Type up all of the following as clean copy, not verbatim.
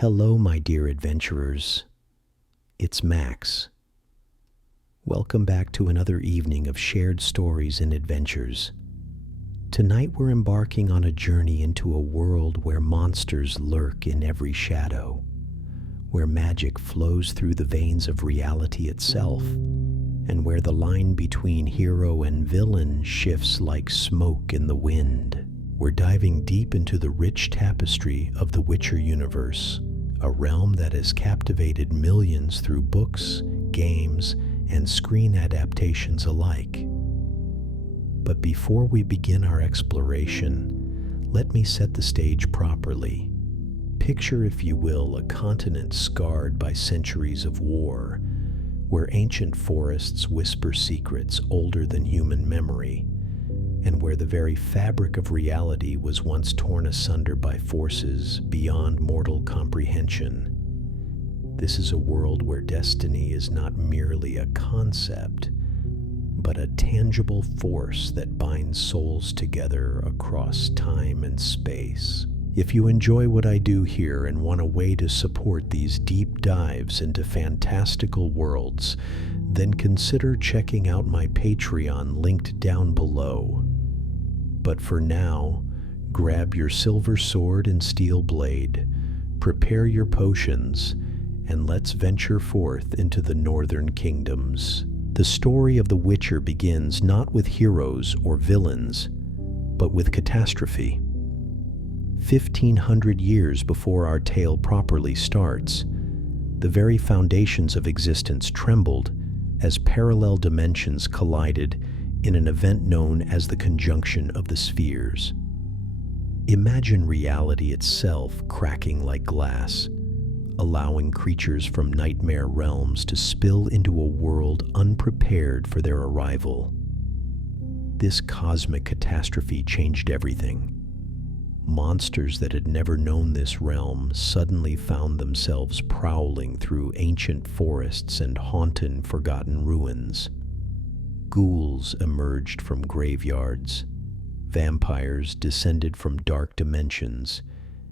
Hello, my dear adventurers. It's Max. Welcome back to another evening of shared stories and adventures. Tonight we're embarking on a journey into a world where monsters lurk in every shadow, where magic flows through the veins of reality itself, and where the line between hero and villain shifts like smoke in the wind. We're diving deep into the rich tapestry of the Witcher universe, a realm that has captivated millions through books, games, and screen adaptations alike. But before we begin our exploration, let me set the stage properly. Picture, if you will, a continent scarred by centuries of war, where ancient forests whisper secrets older than human memory, and where the very fabric of reality was once torn asunder by forces beyond mortal comprehension. This is a world where destiny is not merely a concept, but a tangible force that binds souls together across time and space. If you enjoy what I do here and want a way to support these deep dives into fantastical worlds, then consider checking out my Patreon linked down below. But for now, grab your silver sword and steel blade, prepare your potions, and let's venture forth into the northern kingdoms. The story of The Witcher begins not with heroes or villains, but with catastrophe. 1,500 years before our tale properly starts, the very foundations of existence trembled as parallel dimensions collided in an event known as the conjunction of the spheres. Imagine reality itself cracking like glass, allowing creatures from nightmare realms to spill into a world unprepared for their arrival. This cosmic catastrophe changed everything. Monsters that had never known this realm suddenly found themselves prowling through ancient forests and haunted forgotten ruins. Ghouls emerged from graveyards, vampires descended from dark dimensions,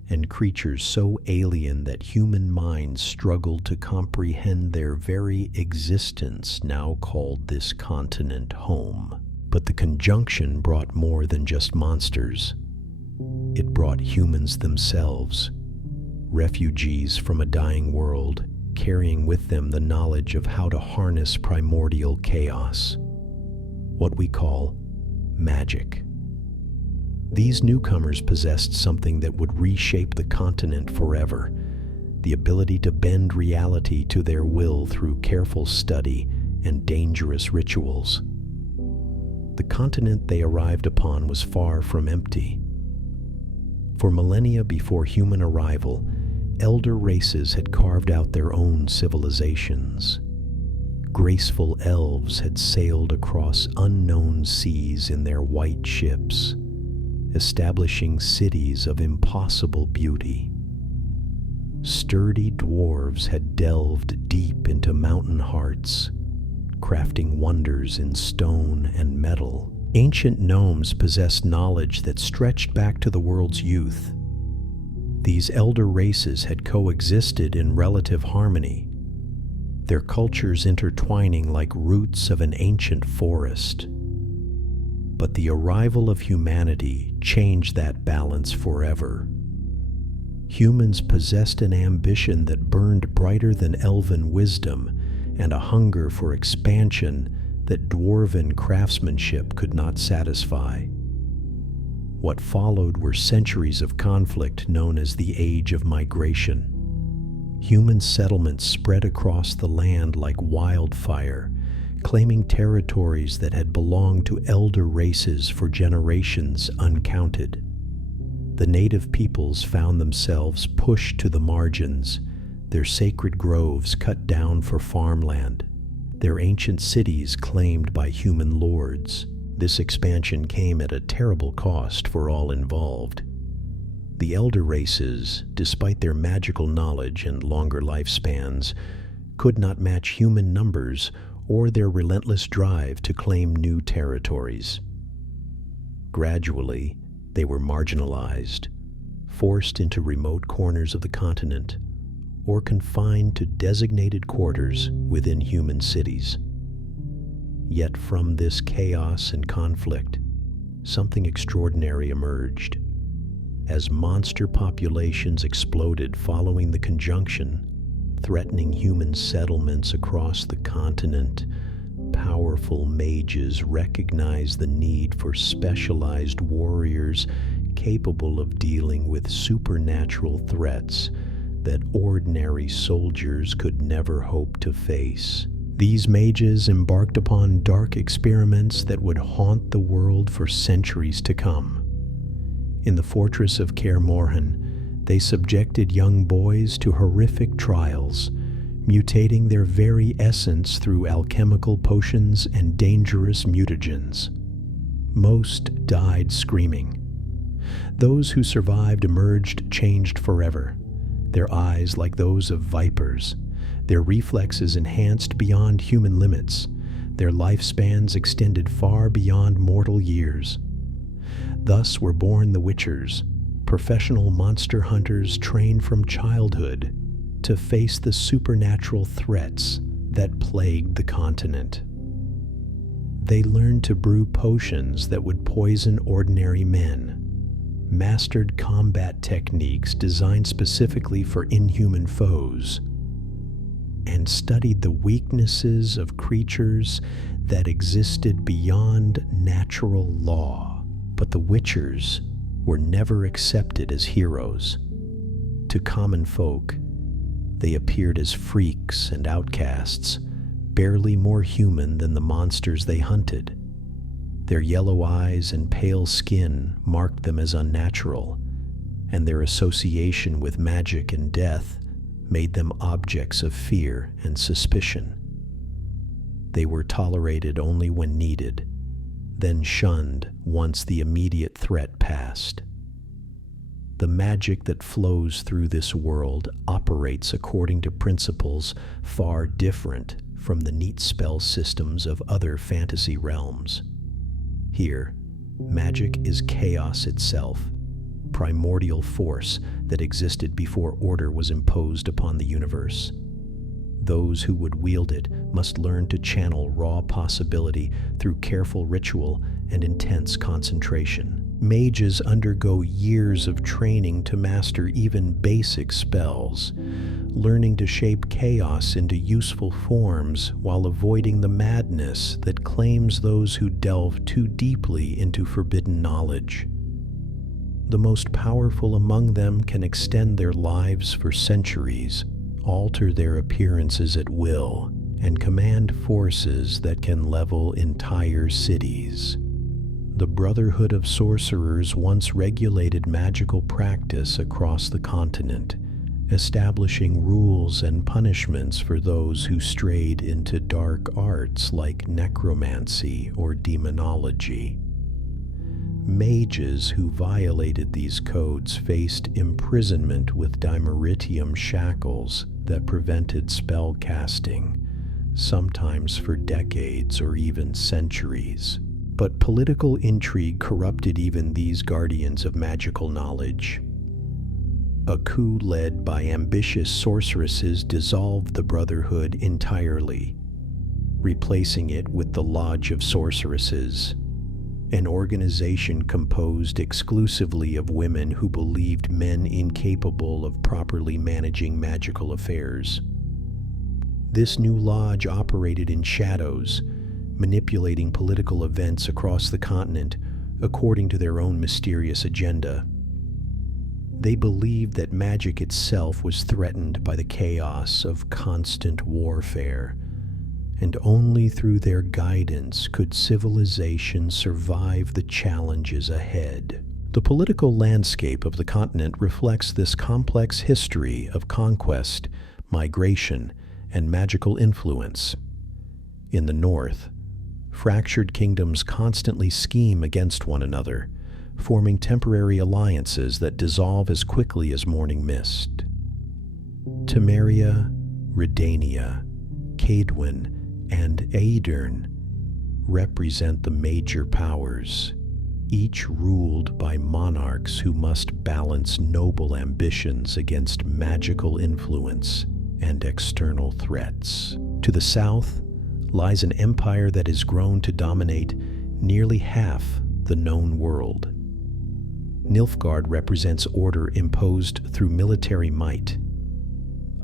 and creatures so alien that human minds struggled to comprehend their very existence now called this continent home. But the conjunction brought more than just monsters. It brought humans themselves, refugees from a dying world, carrying with them the knowledge of how to harness primordial chaos, what we call magic. These newcomers possessed something that would reshape the continent forever, the ability to bend reality to their will through careful study and dangerous rituals. The continent they arrived upon was far from empty. For millennia before human arrival, elder races had carved out their own civilizations. Graceful elves had sailed across unknown seas in their white ships, establishing cities of impossible beauty. Sturdy dwarves had delved deep into mountain hearts, crafting wonders in stone and metal. Ancient gnomes possessed knowledge that stretched back to the world's youth. These elder races had coexisted in relative harmony, their cultures intertwining like roots of an ancient forest. But the arrival of humanity changed that balance forever. Humans possessed an ambition that burned brighter than elven wisdom and a hunger for expansion that dwarven craftsmanship could not satisfy. What followed were centuries of conflict known as the Age of Migration. Human settlements spread across the land like wildfire, claiming territories that had belonged to elder races for generations uncounted. The native peoples found themselves pushed to the margins, their sacred groves cut down for farmland, their ancient cities claimed by human lords. This expansion came at a terrible cost for all involved. The elder races, despite their magical knowledge and longer lifespans, could not match human numbers or their relentless drive to claim new territories. Gradually, they were marginalized, forced into remote corners of the continent, or confined to designated quarters within human cities. Yet from this chaos and conflict, something extraordinary emerged. As monster populations exploded following the conjunction, threatening human settlements across the continent, powerful mages recognized the need for specialized warriors capable of dealing with supernatural threats that ordinary soldiers could never hope to face. These mages embarked upon dark experiments that would haunt the world for centuries to come. In the fortress of Kaer Morhen, they subjected young boys to horrific trials, mutating their very essence through alchemical potions and dangerous mutagens. Most died screaming. Those who survived emerged changed forever, their eyes like those of vipers, their reflexes enhanced beyond human limits, their lifespans extended far beyond mortal years. Thus were born the Witchers, professional monster hunters trained from childhood to face the supernatural threats that plagued the continent. They learned to brew potions that would poison ordinary men, mastered combat techniques designed specifically for inhuman foes, and studied the weaknesses of creatures that existed beyond natural law. But the Witchers were never accepted as heroes. To common folk, they appeared as freaks and outcasts, barely more human than the monsters they hunted. Their yellow eyes and pale skin marked them as unnatural, and their association with magic and death made them objects of fear and suspicion. They were tolerated only when needed, then shunned once the immediate threat passed. The magic that flows through this world operates according to principles far different from the neat spell systems of other fantasy realms. Here, magic is chaos itself, primordial force that existed before order was imposed upon the universe. Those who would wield it must learn to channel raw possibility through careful ritual and intense concentration. Mages undergo years of training to master even basic spells, learning to shape chaos into useful forms while avoiding the madness that claims those who delve too deeply into forbidden knowledge. The most powerful among them can extend their lives for centuries, alter their appearances at will, and command forces that can level entire cities. The Brotherhood of Sorcerers once regulated magical practice across the continent, establishing rules and punishments for those who strayed into dark arts like necromancy or demonology. Mages who violated these codes faced imprisonment with dimeritium shackles that prevented spell casting, sometimes for decades or even centuries. But political intrigue corrupted even these guardians of magical knowledge. A coup led by ambitious sorceresses dissolved the Brotherhood entirely, replacing it with the Lodge of Sorceresses, an organization composed exclusively of women who believed men incapable of properly managing magical affairs. This new lodge operated in shadows, manipulating political events across the continent according to their own mysterious agenda. They believed that magic itself was threatened by the chaos of constant warfare, and only through their guidance could civilization survive the challenges ahead. The political landscape of the continent reflects this complex history of conquest, migration, and magical influence. In the north, fractured kingdoms constantly scheme against one another, forming temporary alliances that dissolve as quickly as morning mist. Temeria, Redania, Cadwin, and Aedern represent the major powers, each ruled by monarchs who must balance noble ambitions against magical influence and external threats. To the south lies an empire that has grown to dominate nearly half the known world. Nilfgaard represents order imposed through military might,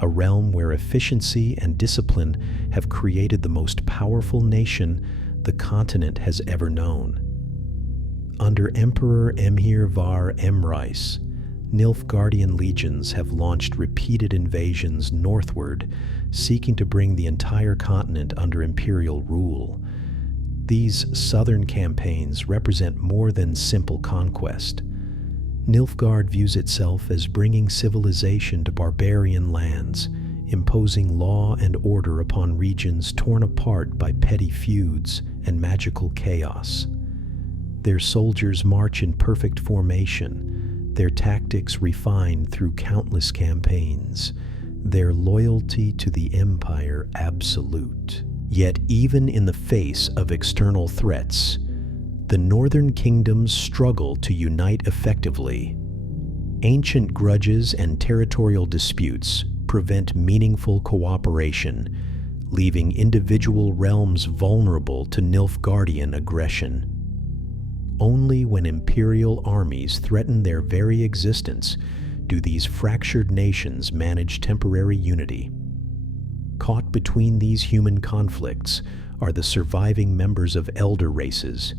a realm where efficiency and discipline have created the most powerful nation the continent has ever known. Under Emperor Emhyr var Emreis, Nilfgaardian legions have launched repeated invasions northward, seeking to bring the entire continent under imperial rule. These southern campaigns represent more than simple conquest. Nilfgaard views itself as bringing civilization to barbarian lands, imposing law and order upon regions torn apart by petty feuds and magical chaos. Their soldiers march in perfect formation, their tactics refined through countless campaigns, their loyalty to the empire absolute. Yet even in the face of external threats, the northern kingdoms struggle to unite effectively. Ancient grudges and territorial disputes prevent meaningful cooperation, leaving individual realms vulnerable to Nilfgaardian aggression. Only when imperial armies threaten their very existence do these fractured nations manage temporary unity. Caught between these human conflicts are the surviving members of elder races,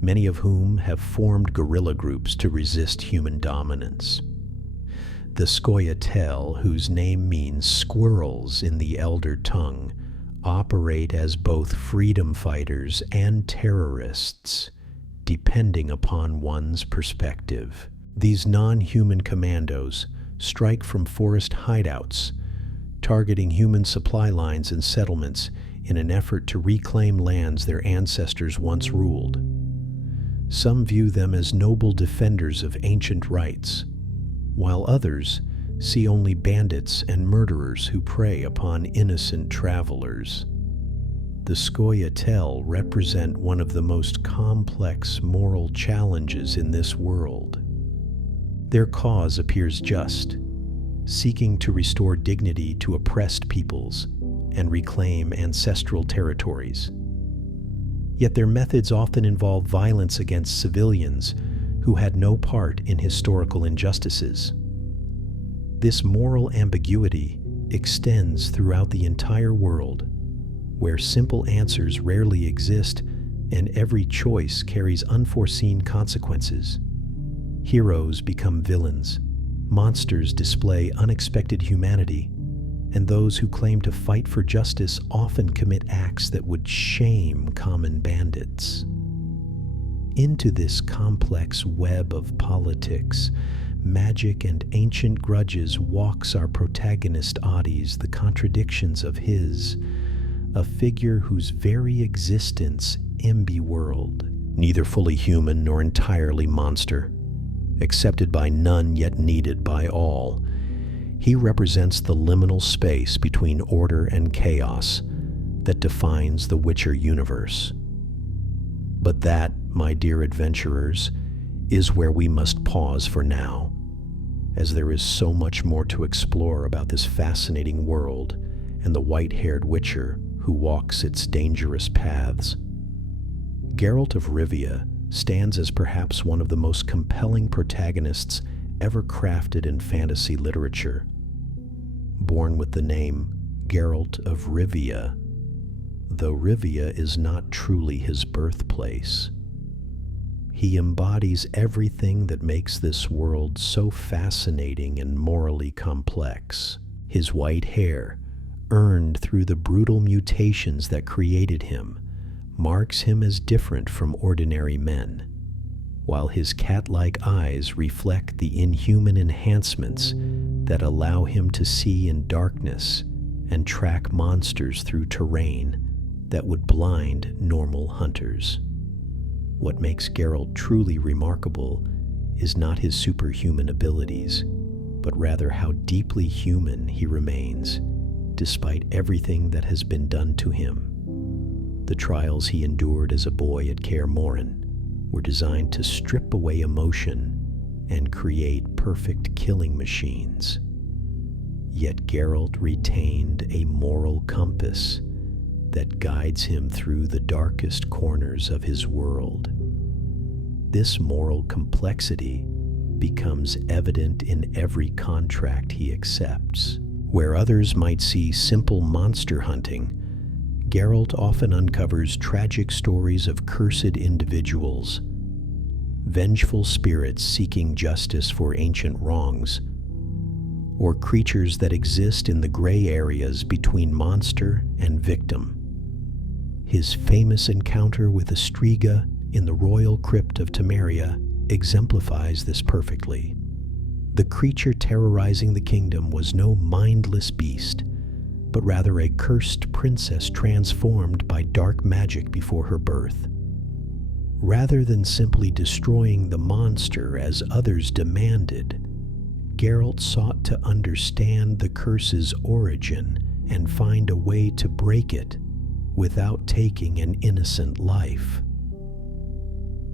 many of whom have formed guerrilla groups to resist human dominance. The Scoia'tael, whose name means squirrels in the elder tongue, operate as both freedom fighters and terrorists, depending upon one's perspective. These non-human commandos strike from forest hideouts, targeting human supply lines and settlements in an effort to reclaim lands their ancestors once ruled. Some view them as noble defenders of ancient rights, while others see only bandits and murderers who prey upon innocent travelers. The Scoia'tael represent one of the most complex moral challenges in this world. Their cause appears just, seeking to restore dignity to oppressed peoples and reclaim ancestral territories. Yet their methods often involve violence against civilians who had no part in historical injustices. This moral ambiguity extends throughout the entire world, where simple answers rarely exist and every choice carries unforeseen consequences. Heroes become villains, monsters display unexpected humanity, and those who claim to fight for justice often commit acts that would shame common bandits. Into this complex web of politics, magic, and ancient grudges walks our protagonist Adis, the contradictions of his, a figure whose very existence world, neither fully human nor entirely monster, accepted by none yet needed by all. He represents the liminal space between order and chaos that defines the Witcher universe. But that, my dear adventurers, is where we must pause for now, as there is so much more to explore about this fascinating world and the white-haired Witcher who walks its dangerous paths. Geralt of Rivia stands as perhaps one of the most compelling protagonists ever crafted in fantasy literature. Born with the name Geralt of Rivia, though Rivia is not truly his birthplace, he embodies everything that makes this world so fascinating and morally complex. His white hair, earned through the brutal mutations that created him, marks him as different from ordinary men, while his cat-like eyes reflect the inhuman enhancements that allow him to see in darkness and track monsters through terrain that would blind normal hunters. What makes Geralt truly remarkable is not his superhuman abilities, but rather how deeply human he remains, despite everything that has been done to him. The trials he endured as a boy at Kaer Morhen, were designed to strip away emotion and create perfect killing machines. Yet Geralt retained a moral compass that guides him through the darkest corners of his world. This moral complexity becomes evident in every contract he accepts. Where others might see simple monster hunting, Geralt often uncovers tragic stories of cursed individuals, vengeful spirits seeking justice for ancient wrongs, or creatures that exist in the gray areas between monster and victim. His famous encounter with a striga in the royal crypt of Temeria exemplifies this perfectly. The creature terrorizing the kingdom was no mindless beast, but rather a cursed princess transformed by dark magic before her birth. Rather than simply destroying the monster as others demanded, Geralt sought to understand the curse's origin and find a way to break it without taking an innocent life.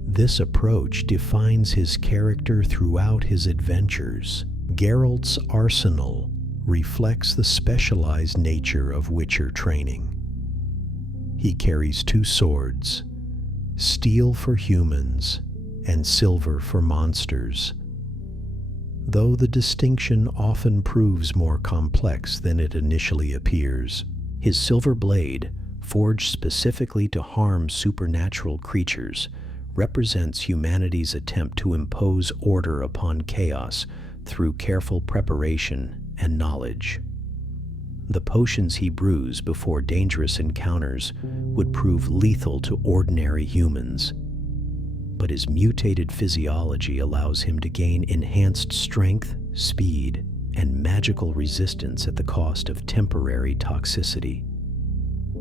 This approach defines his character throughout his adventures. Geralt's arsenal reflects the specialized nature of Witcher training. He carries 2 swords, steel for humans and silver for monsters. Though the distinction often proves more complex than it initially appears, his silver blade, forged specifically to harm supernatural creatures, represents humanity's attempt to impose order upon chaos through careful preparation and knowledge. The potions he brews before dangerous encounters would prove lethal to ordinary humans, but his mutated physiology allows him to gain enhanced strength, speed, and magical resistance at the cost of temporary toxicity.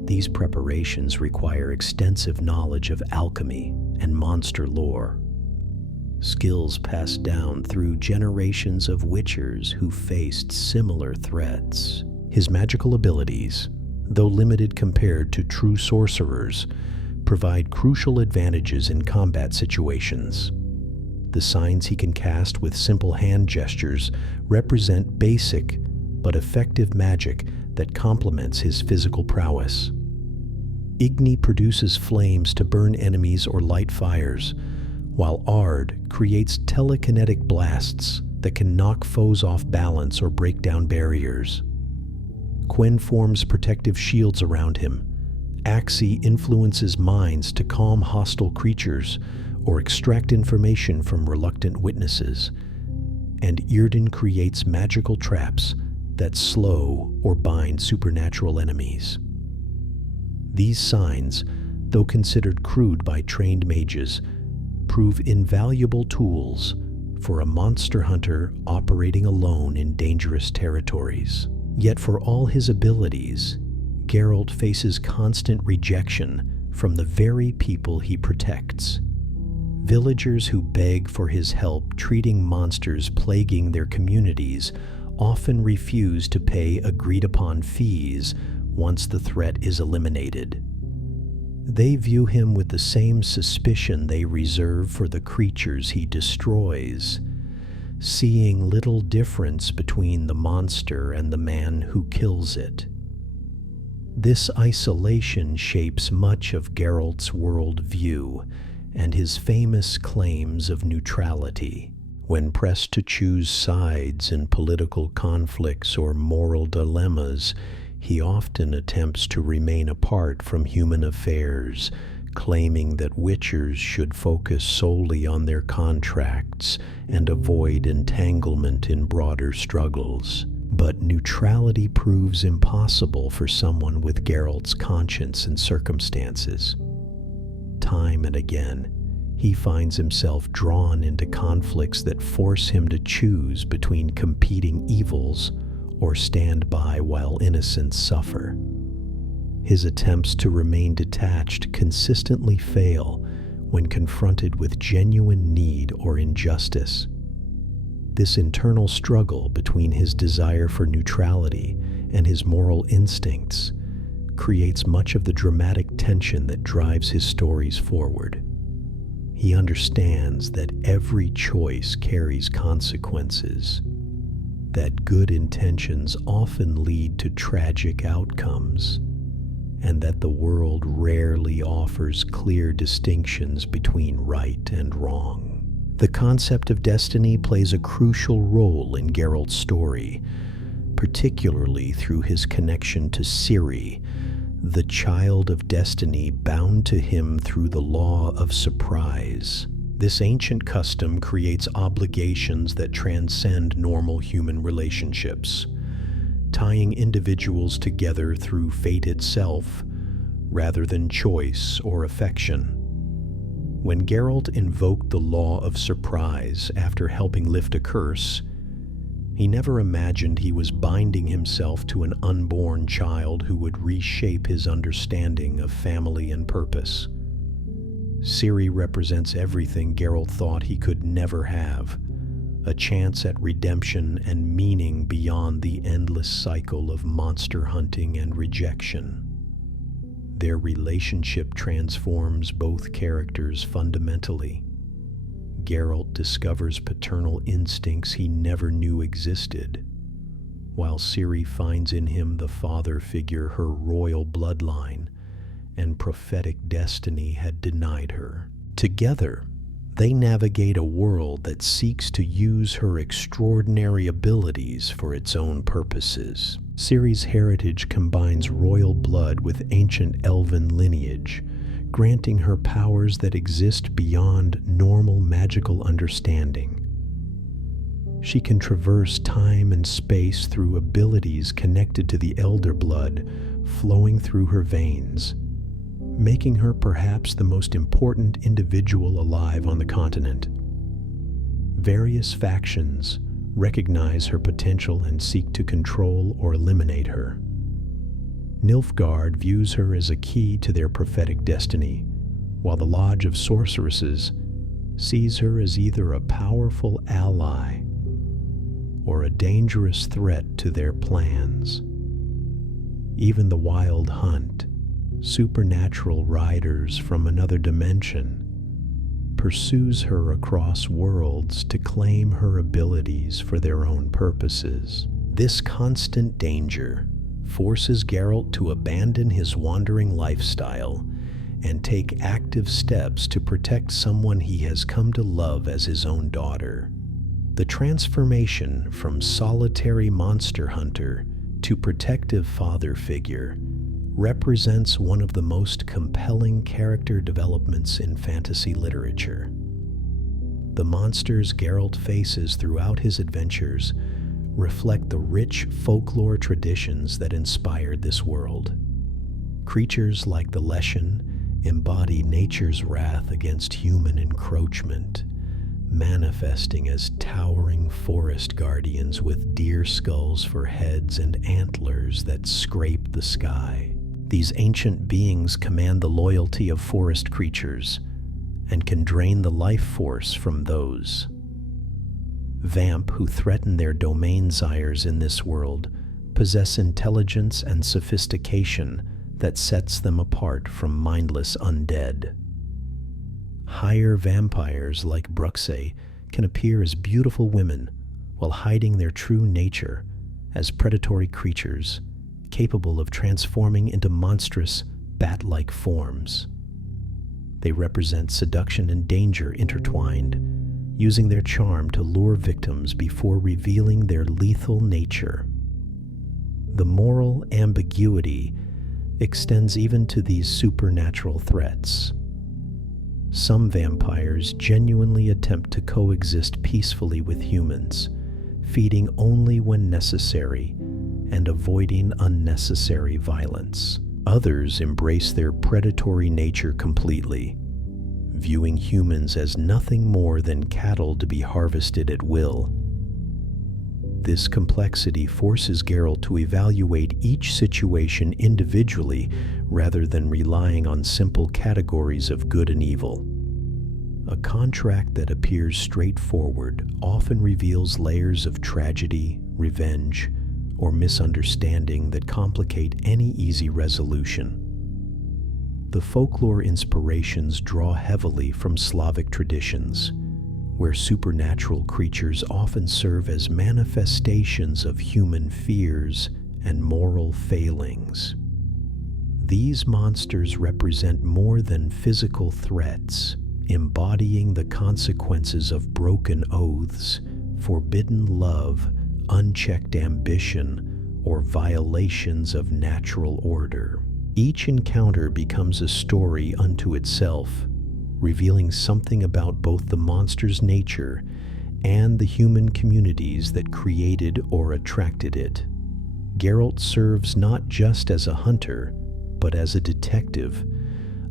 These preparations require extensive knowledge of alchemy and monster lore, skills passed down through generations of witchers who faced similar threats. His magical abilities, though limited compared to true sorcerers, provide crucial advantages in combat situations. The signs he can cast with simple hand gestures represent basic but effective magic that complements his physical prowess. Igni produces flames to burn enemies or light fires, while Ard creates telekinetic blasts that can knock foes off balance or break down barriers. Quen forms protective shields around him. Axii influences minds to calm hostile creatures or extract information from reluctant witnesses. And Irden creates magical traps that slow or bind supernatural enemies. These signs, though considered crude by trained mages, prove invaluable tools for a monster hunter operating alone in dangerous territories. Yet for all his abilities, Geralt faces constant rejection from the very people he protects. Villagers who beg for his help treating monsters plaguing their communities often refuse to pay agreed-upon fees once the threat is eliminated. They view him with the same suspicion they reserve for the creatures he destroys, seeing little difference between the monster and the man who kills it. This isolation shapes much of Geralt's worldview and his famous claims of neutrality. When pressed to choose sides in political conflicts or moral dilemmas, he often attempts to remain apart from human affairs, claiming that witchers should focus solely on their contracts and avoid entanglement in broader struggles. But neutrality proves impossible for someone with Geralt's conscience and circumstances. Time and again, he finds himself drawn into conflicts that force him to choose between competing evils or stand by while innocents suffer. His attempts to remain detached consistently fail when confronted with genuine need or injustice. This internal struggle between his desire for neutrality and his moral instincts creates much of the dramatic tension that drives his stories forward. He understands that every choice carries consequences, that good intentions often lead to tragic outcomes, and that the world rarely offers clear distinctions between right and wrong. The concept of destiny plays a crucial role in Geralt's story, particularly through his connection to Ciri, the child of destiny bound to him through the law of surprise. This ancient custom creates obligations that transcend normal human relationships, tying individuals together through fate itself rather than choice or affection. When Geralt invoked the law of surprise after helping lift a curse, he never imagined he was binding himself to an unborn child who would reshape his understanding of family and purpose. Ciri represents everything Geralt thought he could never have, a chance at redemption and meaning beyond the endless cycle of monster hunting and rejection. Their relationship transforms both characters fundamentally. Geralt discovers paternal instincts he never knew existed, while Ciri finds in him the father figure her royal bloodline and prophetic destiny had denied her. Together, they navigate a world that seeks to use her extraordinary abilities for its own purposes. Ciri's heritage combines royal blood with ancient elven lineage, granting her powers that exist beyond normal magical understanding. She can traverse time and space through abilities connected to the elder blood flowing through her veins, making her perhaps the most important individual alive on the continent. Various factions recognize her potential and seek to control or eliminate her. Nilfgaard views her as a key to their prophetic destiny, while the Lodge of Sorceresses sees her as either a powerful ally or a dangerous threat to their plans. Even the Wild Hunt, supernatural riders from another dimension, pursues her across worlds to claim her abilities for their own purposes. This constant danger forces Geralt to abandon his wandering lifestyle and take active steps to protect someone he has come to love as his own daughter. The transformation from solitary monster hunter to protective father figure represents one of the most compelling character developments in fantasy literature. The monsters Geralt faces throughout his adventures reflect the rich folklore traditions that inspired this world. Creatures like the Leshen embody nature's wrath against human encroachment, manifesting as towering forest guardians with deer skulls for heads and antlers that scrape the sky. These ancient beings command the loyalty of forest creatures and can drain the life force from those. Vamp, who threaten their domain sires in this world, possess intelligence and sophistication that sets them apart from mindless undead. Higher vampires like Bruxae can appear as beautiful women while hiding their true nature as predatory creatures capable of transforming into monstrous, bat-like forms. They represent seduction and danger intertwined, using their charm to lure victims before revealing their lethal nature. The moral ambiguity extends even to these supernatural threats. Some vampires genuinely attempt to coexist peacefully with humans, feeding only when necessary and avoiding unnecessary violence. Others embrace their predatory nature completely, viewing humans as nothing more than cattle to be harvested at will. This complexity forces Geralt to evaluate each situation individually rather than relying on simple categories of good and evil. A contract that appears straightforward often reveals layers of tragedy, revenge, or misunderstanding that complicate any easy resolution. The folklore inspirations draw heavily from Slavic traditions, where supernatural creatures often serve as manifestations of human fears and moral failings. These monsters represent more than physical threats, embodying the consequences of broken oaths, forbidden love, unchecked ambition, or violations of natural order. Each encounter becomes a story unto itself, revealing something about both the monster's nature and the human communities that created or attracted it. Geralt serves not just as a hunter, but as a detective,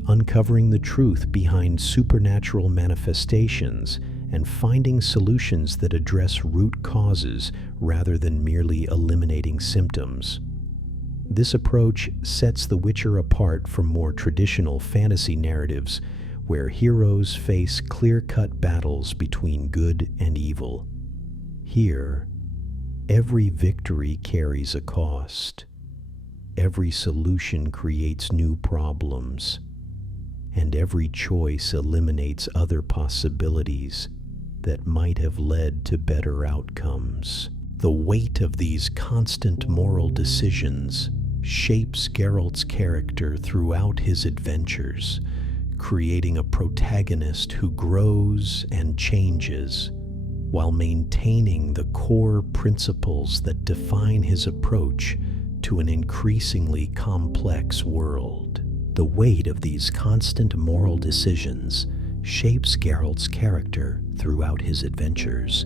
uncovering the truth behind supernatural manifestations and finding solutions that address root causes rather than merely eliminating symptoms. This approach sets The Witcher apart from more traditional fantasy narratives where heroes face clear-cut battles between good and evil. Here, every victory carries a cost. Every solution creates new problems, and every choice eliminates other possibilities that might have led to better outcomes. The weight of these constant moral decisions shapes Geralt's character throughout his adventures, creating a protagonist who grows and changes while maintaining the core principles that define his approach to an increasingly complex world. The weight of these constant moral decisions shapes Geralt's character throughout his adventures,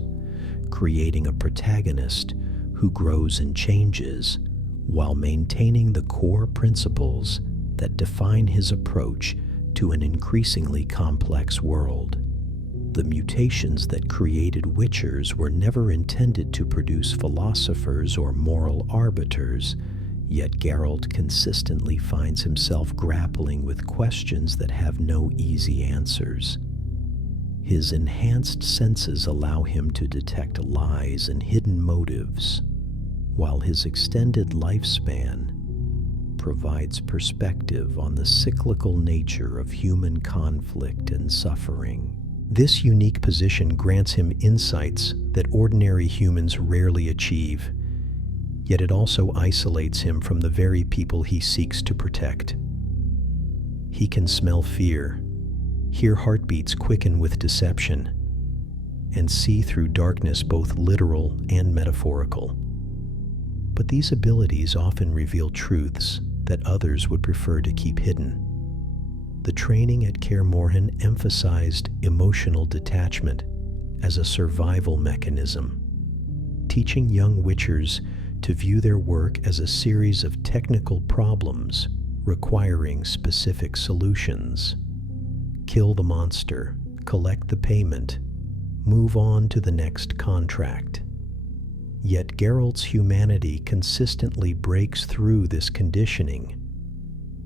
creating a protagonist who grows and changes while maintaining the core principles that define his approach to an increasingly complex world. The mutations that created Witchers were never intended to produce philosophers or moral arbiters, yet Geralt consistently finds himself grappling with questions that have no easy answers. His enhanced senses allow him to detect lies and hidden motives, while his extended lifespan provides perspective on the cyclical nature of human conflict and suffering. This unique position grants him insights that ordinary humans rarely achieve, yet it also isolates him from the very people he seeks to protect. He can smell fear, hear heartbeats quicken with deception, and see through darkness both literal and metaphorical. But these abilities often reveal truths that others would prefer to keep hidden. The training at Kaer Morhen emphasized emotional detachment as a survival mechanism, teaching young Witchers to view their work as a series of technical problems requiring specific solutions. Kill the monster, collect the payment, move on to the next contract. Yet Geralt's humanity consistently breaks through this conditioning,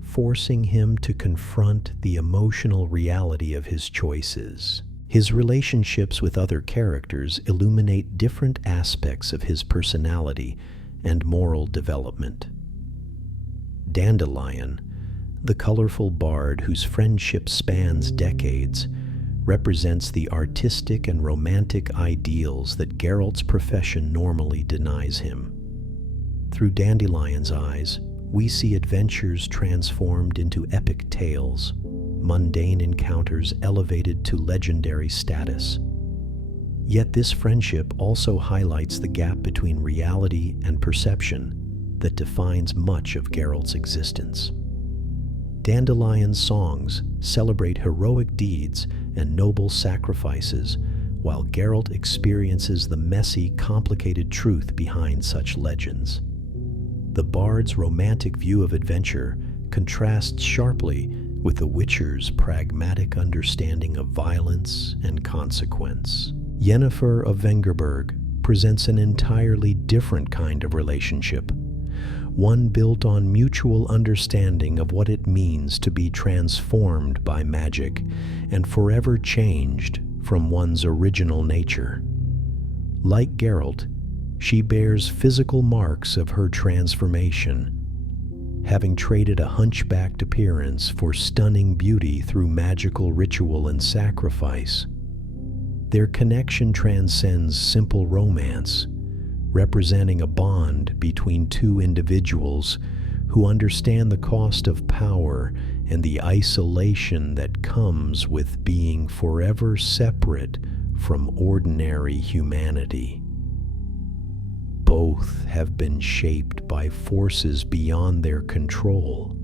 forcing him to confront the emotional reality of his choices. His relationships with other characters illuminate different aspects of his personality and moral development. Dandelion, the colorful bard whose friendship spans decades, represents the artistic and romantic ideals that Geralt's profession normally denies him. Through Dandelion's eyes, we see adventures transformed into epic tales, mundane encounters elevated to legendary status. Yet this friendship also highlights the gap between reality and perception that defines much of Geralt's existence. Dandelion's songs celebrate heroic deeds and noble sacrifices, while Geralt experiences the messy, complicated truth behind such legends. The bard's romantic view of adventure contrasts sharply with the Witcher's pragmatic understanding of violence and consequence. Yennefer of Vengerberg presents an entirely different kind of relationship, one built on mutual understanding of what it means to be transformed by magic and forever changed from one's original nature. Like Geralt, she bears physical marks of her transformation, having traded a hunchbacked appearance for stunning beauty through magical ritual and sacrifice. Their connection transcends simple romance, representing a bond between two individuals who understand the cost of power and the isolation that comes with being forever separate from ordinary humanity. Both have been shaped by forces beyond their control,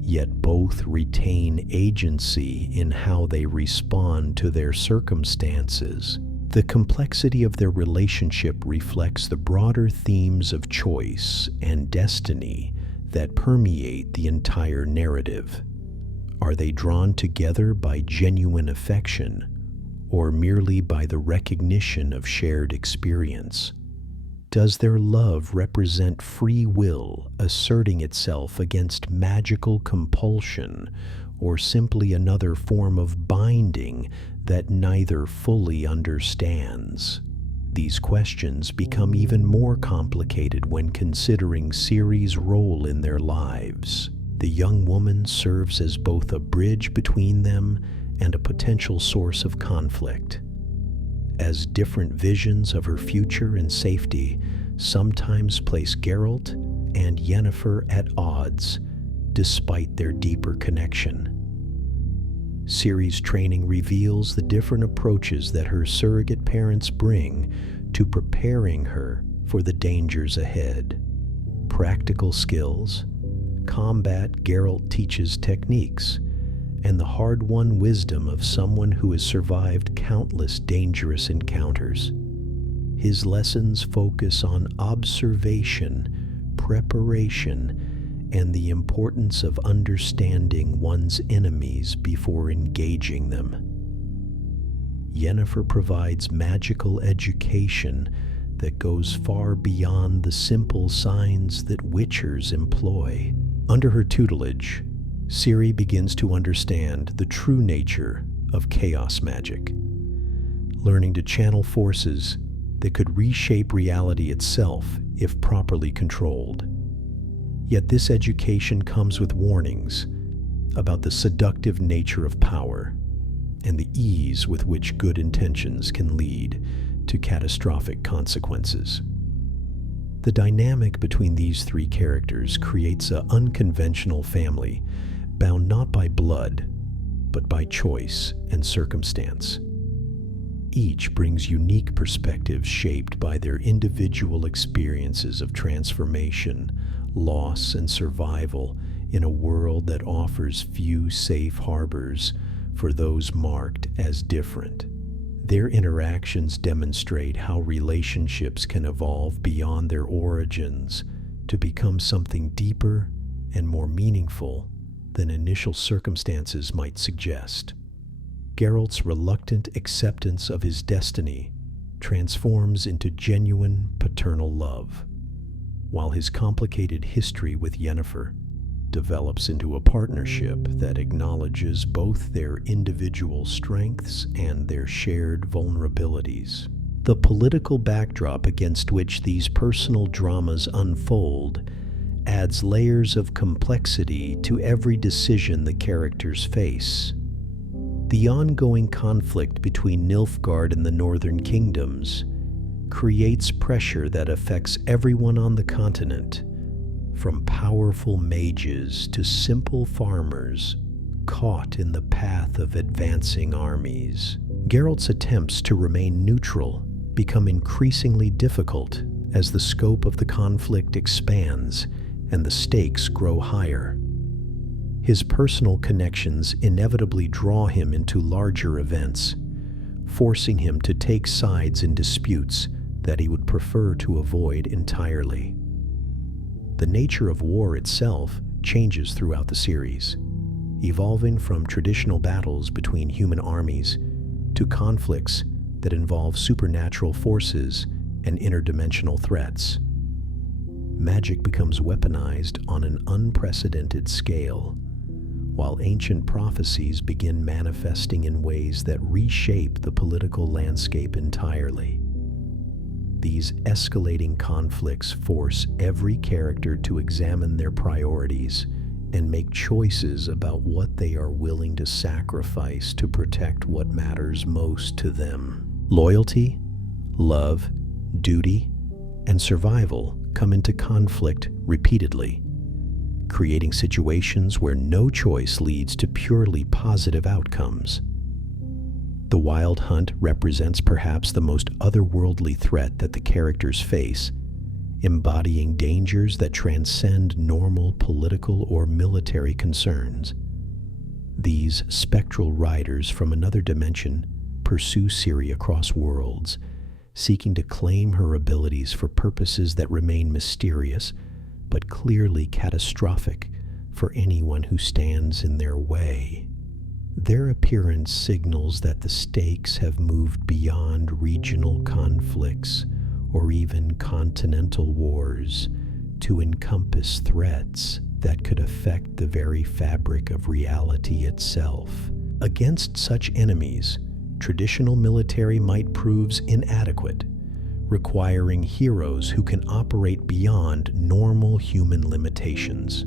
yet both retain agency in how they respond to their circumstances. The complexity of their relationship reflects the broader themes of choice and destiny that permeate the entire narrative. Are they drawn together by genuine affection, or merely by the recognition of shared experience? Does their love represent free will asserting itself against magical compulsion, or simply another form of binding that neither fully understands? These questions become even more complicated when considering Ciri's role in their lives. The young woman serves as both a bridge between them and a potential source of conflict, as different visions of her future and safety sometimes place Geralt and Yennefer at odds, despite their deeper connection. Ciri's training reveals the different approaches that her surrogate parents bring to preparing her for the dangers ahead. Practical skills, combat, Geralt teaches techniques, and the hard-won wisdom of someone who has survived countless dangerous encounters. His lessons focus on observation, preparation, and the importance of understanding one's enemies before engaging them. Yennefer provides magical education that goes far beyond the simple signs that witchers employ. Under her tutelage, Ciri begins to understand the true nature of chaos magic, learning to channel forces that could reshape reality itself if properly controlled. Yet this education comes with warnings about the seductive nature of power and the ease with which good intentions can lead to catastrophic consequences. The dynamic between these three characters creates an unconventional family bound not by blood, but by choice and circumstance. Each brings unique perspectives shaped by their individual experiences of transformation, loss, and survival in a world that offers few safe harbors for those marked as different. Their interactions demonstrate how relationships can evolve beyond their origins to become something deeper and more meaningful than initial circumstances might suggest. Geralt's reluctant acceptance of his destiny transforms into genuine paternal love, while his complicated history with Yennefer develops into a partnership that acknowledges both their individual strengths and their shared vulnerabilities. The political backdrop against which these personal dramas unfold adds layers of complexity to every decision the characters face. The ongoing conflict between Nilfgaard and the Northern Kingdoms creates pressure that affects everyone on the continent, from powerful mages to simple farmers caught in the path of advancing armies. Geralt's attempts to remain neutral become increasingly difficult as the scope of the conflict expands and the stakes grow higher. His personal connections inevitably draw him into larger events, forcing him to take sides in disputes that he would prefer to avoid entirely. The nature of war itself changes throughout the series, evolving from traditional battles between human armies to conflicts that involve supernatural forces and interdimensional threats. Magic becomes weaponized on an unprecedented scale, while ancient prophecies begin manifesting in ways that reshape the political landscape entirely. These escalating conflicts force every character to examine their priorities and make choices about what they are willing to sacrifice to protect what matters most to them. Loyalty, love, duty, and survival come into conflict repeatedly, creating situations where no choice leads to purely positive outcomes. The Wild Hunt represents perhaps the most otherworldly threat that the characters face, embodying dangers that transcend normal political or military concerns. These spectral riders from another dimension pursue Ciri across worlds, seeking to claim her abilities for purposes that remain mysterious but clearly catastrophic for anyone who stands in their way. Their appearance signals that the stakes have moved beyond regional conflicts or even continental wars to encompass threats that could affect the very fabric of reality itself. Against such enemies, traditional military might proves inadequate, requiring heroes who can operate beyond normal human limitations.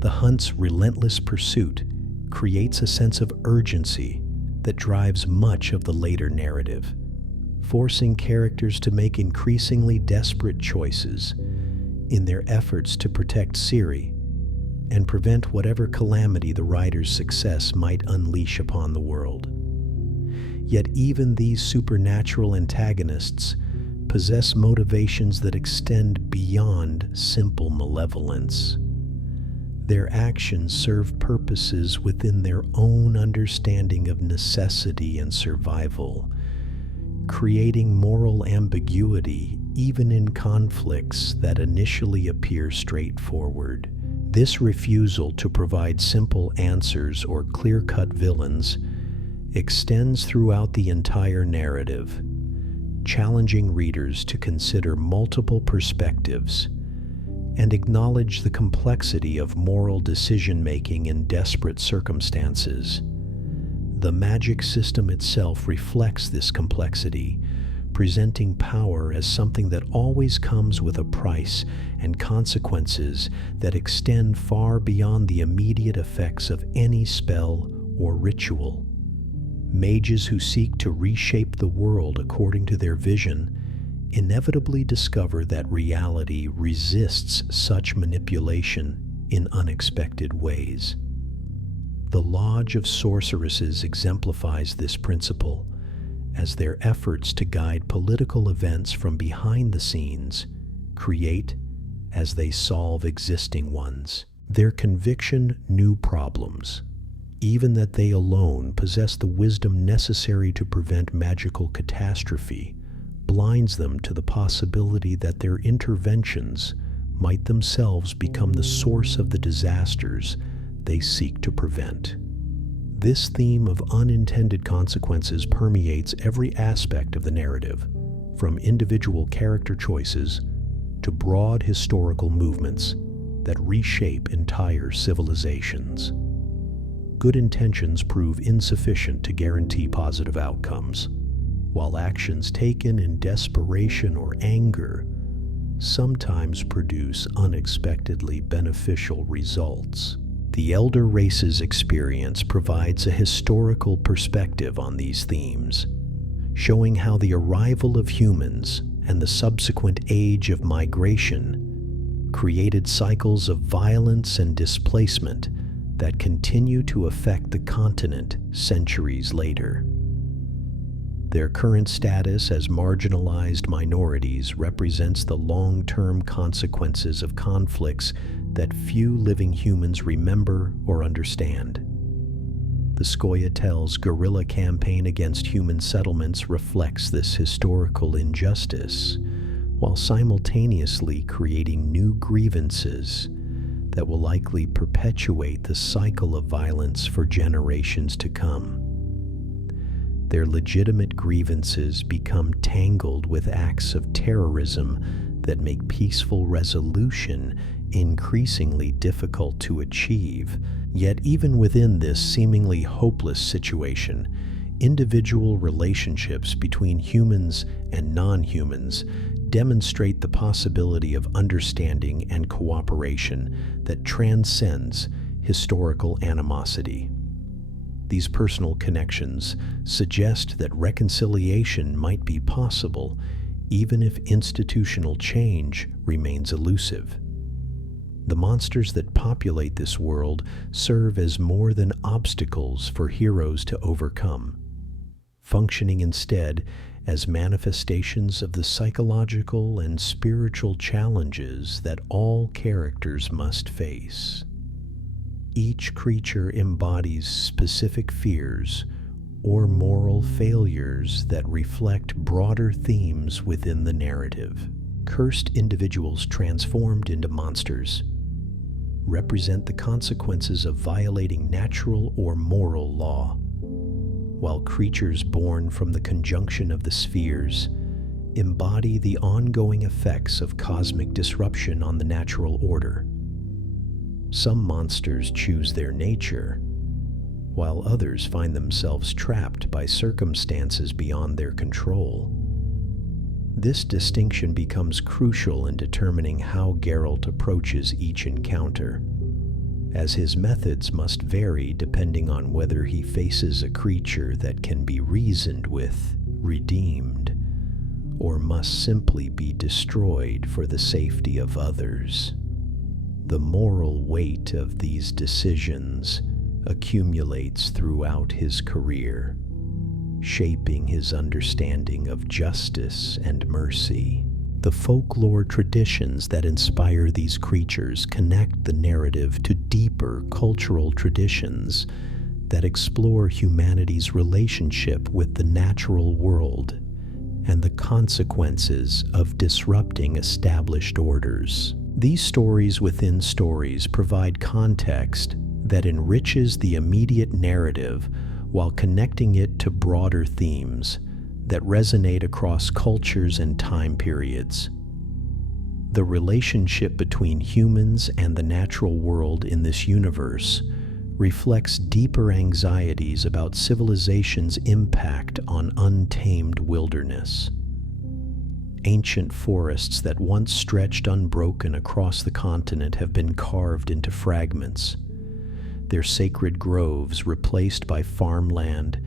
The hunt's relentless pursuit creates a sense of urgency that drives much of the later narrative, forcing characters to make increasingly desperate choices in their efforts to protect Ciri and prevent whatever calamity the writer's success might unleash upon the world. Yet even these supernatural antagonists possess motivations that extend beyond simple malevolence. Their actions serve purposes within their own understanding of necessity and survival, creating moral ambiguity even in conflicts that initially appear straightforward. This refusal to provide simple answers or clear-cut villains extends throughout the entire narrative, challenging readers to consider multiple perspectives and acknowledge the complexity of moral decision-making in desperate circumstances. The magic system itself reflects this complexity, presenting power as something that always comes with a price and consequences that extend far beyond the immediate effects of any spell or ritual. Mages who seek to reshape the world according to their vision inevitably discover that reality resists such manipulation in unexpected ways. The Lodge of Sorceresses exemplifies this principle, as their efforts to guide political events from behind the scenes create as they solve existing ones. Their conviction new problems, even that they alone possess the wisdom necessary to prevent magical catastrophe, blinds them to the possibility that their interventions might themselves become the source of the disasters they seek to prevent. This theme of unintended consequences permeates every aspect of the narrative, from individual character choices to broad historical movements that reshape entire civilizations. Good intentions prove insufficient to guarantee positive outcomes, while actions taken in desperation or anger sometimes produce unexpectedly beneficial results. The Elder Race's experience provides a historical perspective on these themes, showing how the arrival of humans and the subsequent age of migration created cycles of violence and displacement that continue to affect the continent centuries later. Their current status as marginalized minorities represents the long-term consequences of conflicts that few living humans remember or understand. The Scoia'tael's guerrilla campaign against human settlements reflects this historical injustice, while simultaneously creating new grievances that will likely perpetuate the cycle of violence for generations to come. Their legitimate grievances become tangled with acts of terrorism that make peaceful resolution increasingly difficult to achieve. Yet even within this seemingly hopeless situation, individual relationships between humans and non-humans demonstrate the possibility of understanding and cooperation that transcends historical animosity. These personal connections suggest that reconciliation might be possible even if institutional change remains elusive. The monsters that populate this world serve as more than obstacles for heroes to overcome, functioning instead as manifestations of the psychological and spiritual challenges that all characters must face. Each creature embodies specific fears or moral failures that reflect broader themes within the narrative. Cursed individuals transformed into monsters represent the consequences of violating natural or moral law, while creatures born from the conjunction of the spheres embody the ongoing effects of cosmic disruption on the natural order. Some monsters choose their nature, while others find themselves trapped by circumstances beyond their control. This distinction becomes crucial in determining how Geralt approaches each encounter, as his methods must vary depending on whether he faces a creature that can be reasoned with, redeemed, or must simply be destroyed for the safety of others. The moral weight of these decisions accumulates throughout his career, shaping his understanding of justice and mercy. The folklore traditions that inspire these creatures connect the narrative to deeper cultural traditions that explore humanity's relationship with the natural world and the consequences of disrupting established orders. These stories within stories provide context that enriches the immediate narrative while connecting it to broader themes that resonate across cultures and time periods. The relationship between humans and the natural world in this universe reflects deeper anxieties about civilization's impact on untamed wilderness. Ancient forests that once stretched unbroken across the continent have been carved into fragments, their sacred groves replaced by farmland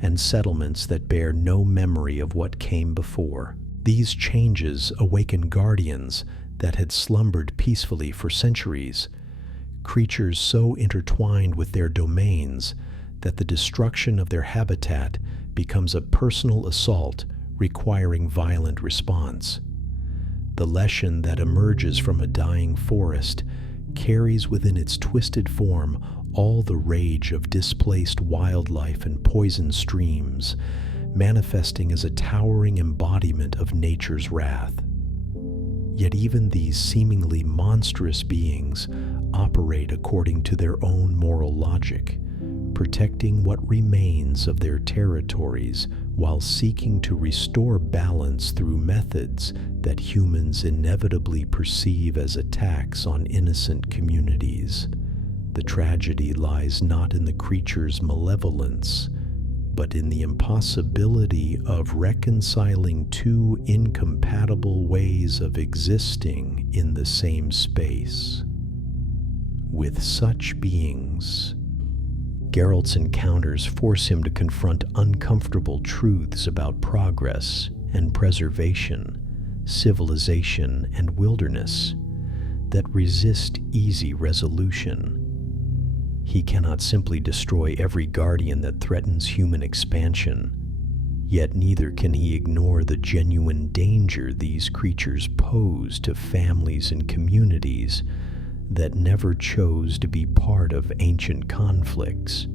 and settlements that bear no memory of what came before. These changes awaken guardians that had slumbered peacefully for centuries, creatures so intertwined with their domains that the destruction of their habitat becomes a personal assault requiring violent response. The lesson that emerges from a dying forest carries within its twisted form all the rage of displaced wildlife and poisoned streams, manifesting as a towering embodiment of nature's wrath. Yet even these seemingly monstrous beings operate according to their own moral logic, protecting what remains of their territories while seeking to restore balance through methods that humans inevitably perceive as attacks on innocent communities. The tragedy lies not in the creature's malevolence, but in the impossibility of reconciling two incompatible ways of existing in the same space. With such beings, Geralt's encounters force him to confront uncomfortable truths about progress and preservation, civilization and wilderness that resist easy resolution. He cannot simply destroy every guardian that threatens human expansion, yet neither can he ignore the genuine danger these creatures pose to families and communities that never chose to be part of ancient conflicts.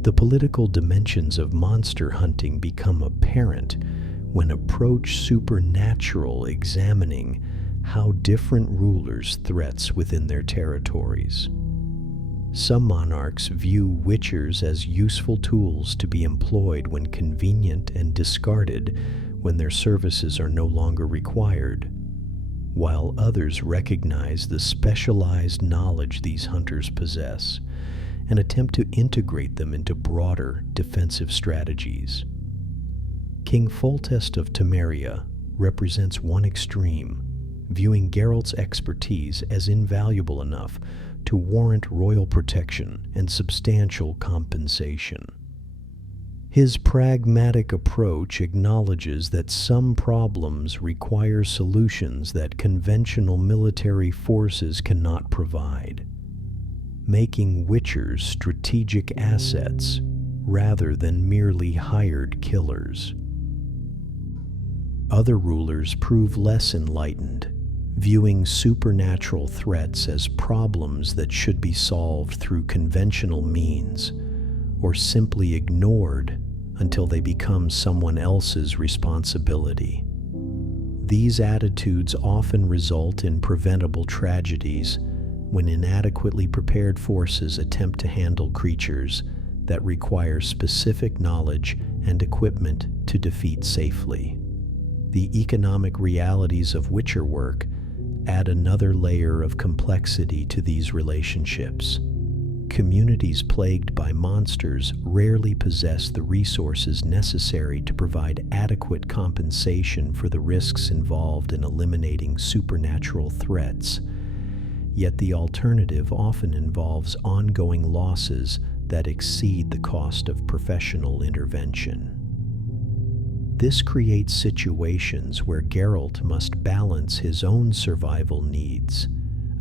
The political dimensions of monster hunting become apparent when approach supernatural, examining how different rulers threats within their territories. Some monarchs view witchers as useful tools to be employed when convenient and discarded when their services are no longer required, while others recognize the specialized knowledge these hunters possess and attempt to integrate them into broader defensive strategies. King Foltest of Temeria represents one extreme, viewing Geralt's expertise as invaluable enough to warrant royal protection and substantial compensation. His pragmatic approach acknowledges that some problems require solutions that conventional military forces cannot provide, making witchers strategic assets rather than merely hired killers. Other rulers prove less enlightened, viewing supernatural threats as problems that should be solved through conventional means or simply ignored until they become someone else's responsibility. These attitudes often result in preventable tragedies when inadequately prepared forces attempt to handle creatures that require specific knowledge and equipment to defeat safely. The economic realities of Witcher work add another layer of complexity to these relationships. Communities plagued by monsters rarely possess the resources necessary to provide adequate compensation for the risks involved in eliminating supernatural threats. Yet the alternative often involves ongoing losses that exceed the cost of professional intervention. This creates situations where Geralt must balance his own survival needs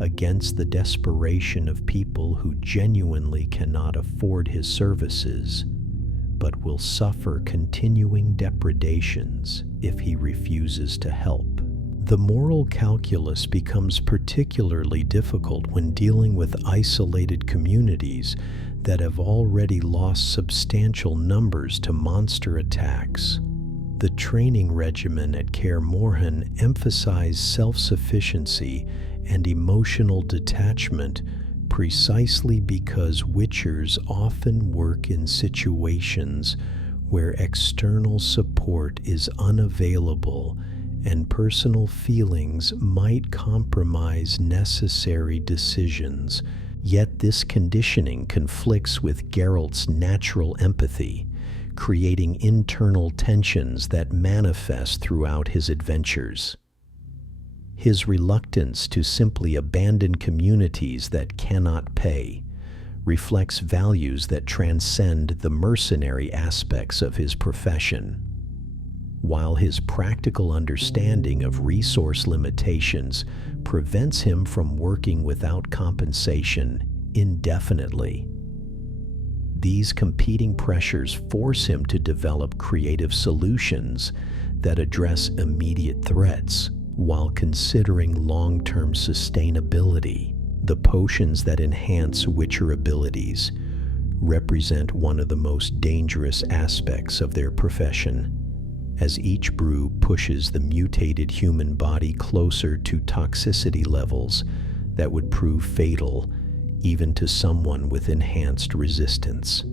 against the desperation of people who genuinely cannot afford his services, but will suffer continuing depredations if he refuses to help. The moral calculus becomes particularly difficult when dealing with isolated communities that have already lost substantial numbers to monster attacks. The training regimen at Kaer Morhen emphasized self-sufficiency and emotional detachment precisely because witchers often work in situations where external support is unavailable and personal feelings might compromise necessary decisions. Yet this conditioning conflicts with Geralt's natural empathy, creating internal tensions that manifest throughout his adventures. His reluctance to simply abandon communities that cannot pay reflects values that transcend the mercenary aspects of his profession, while his practical understanding of resource limitations prevents him from working without compensation indefinitely. These competing pressures force him to develop creative solutions that address immediate threats while considering long-term sustainability. The potions that enhance Witcher abilities represent one of the most dangerous aspects of their profession, as each brew pushes the mutated human body closer to toxicity levels that would prove fatal even to someone with enhanced resistance.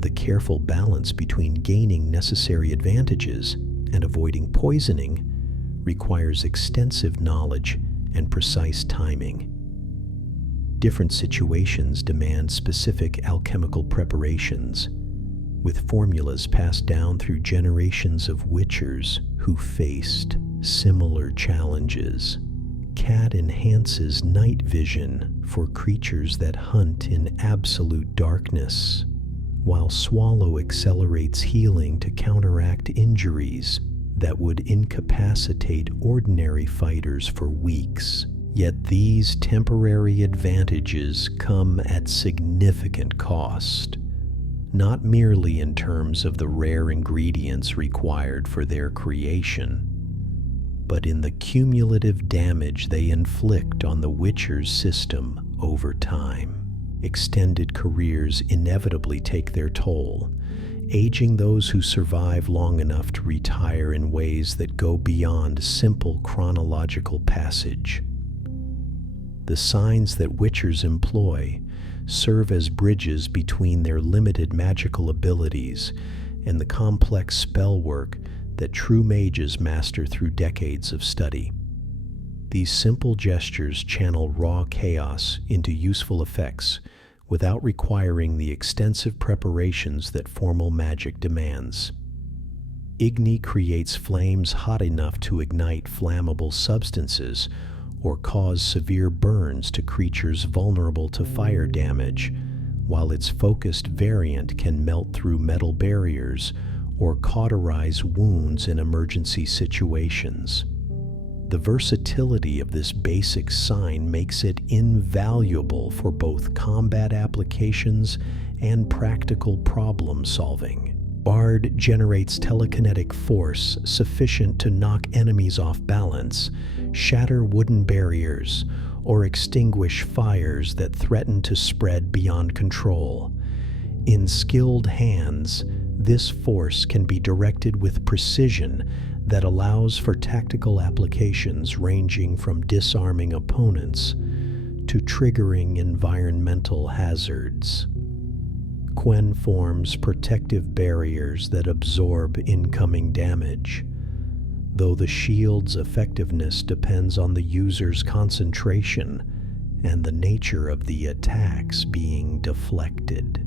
The careful balance between gaining necessary advantages and avoiding poisoning requires extensive knowledge and precise timing. Different situations demand specific alchemical preparations, with formulas passed down through generations of witchers who faced similar challenges. Cat enhances night vision for creatures that hunt in absolute darkness, while Swallow accelerates healing to counteract injuries that would incapacitate ordinary fighters for weeks. Yet these temporary advantages come at significant cost, not merely in terms of the rare ingredients required for their creation, but in the cumulative damage they inflict on the Witcher's system over time. Extended careers inevitably take their toll, aging those who survive long enough to retire in ways that go beyond simple chronological passage. The signs that witchers employ serve as bridges between their limited magical abilities and the complex spell work that true mages master through decades of study. These simple gestures channel raw chaos into useful effects without requiring the extensive preparations that formal magic demands. Igni creates flames hot enough to ignite flammable substances or cause severe burns to creatures vulnerable to fire damage, while its focused variant can melt through metal barriers or cauterize wounds in emergency situations. The versatility of this basic sign makes it invaluable for both combat applications and practical problem solving. Bard generates telekinetic force sufficient to knock enemies off balance, shatter wooden barriers, or extinguish fires that threaten to spread beyond control. In skilled hands, this force can be directed with precision that allows for tactical applications ranging from disarming opponents to triggering environmental hazards. Quen forms protective barriers that absorb incoming damage, though the shield's effectiveness depends on the user's concentration and the nature of the attacks being deflected.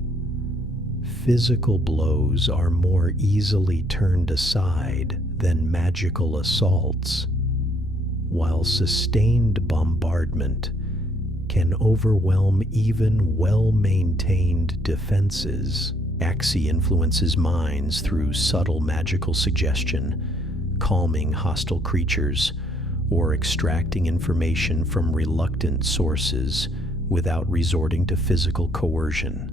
Physical blows are more easily turned aside than magical assaults, while sustained bombardment can overwhelm even well-maintained defenses. Axii influences minds through subtle magical suggestion, calming hostile creatures, or extracting information from reluctant sources without resorting to physical coercion.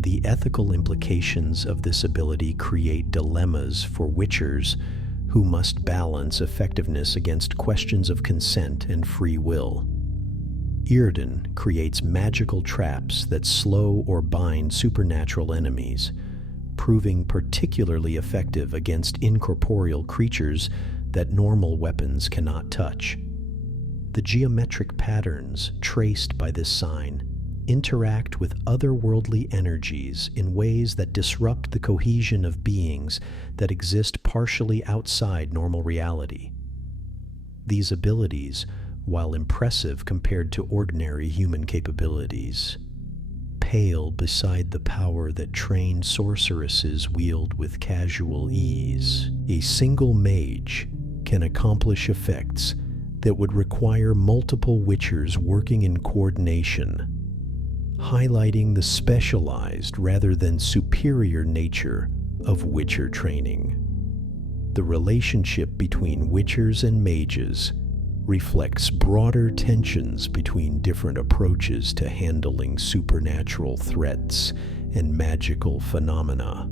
The ethical implications of this ability create dilemmas for witchers who must balance effectiveness against questions of consent and free will. Yrden creates magical traps that slow or bind supernatural enemies, proving particularly effective against incorporeal creatures that normal weapons cannot touch. The geometric patterns traced by this sign interact with otherworldly energies in ways that disrupt the cohesion of beings that exist partially outside normal reality. These abilities, while impressive compared to ordinary human capabilities, pale beside the power that trained sorceresses wield with casual ease. A single mage can accomplish effects that would require multiple witchers working in coordination, highlighting the specialized rather than superior nature of witcher training. The relationship between witchers and mages reflects broader tensions between different approaches to handling supernatural threats and magical phenomena.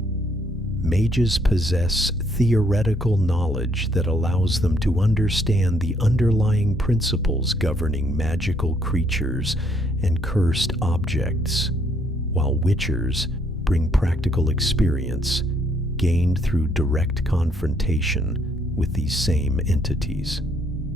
Mages possess theoretical knowledge that allows them to understand the underlying principles governing magical creatures and cursed objects, while witchers bring practical experience gained through direct confrontation with these same entities.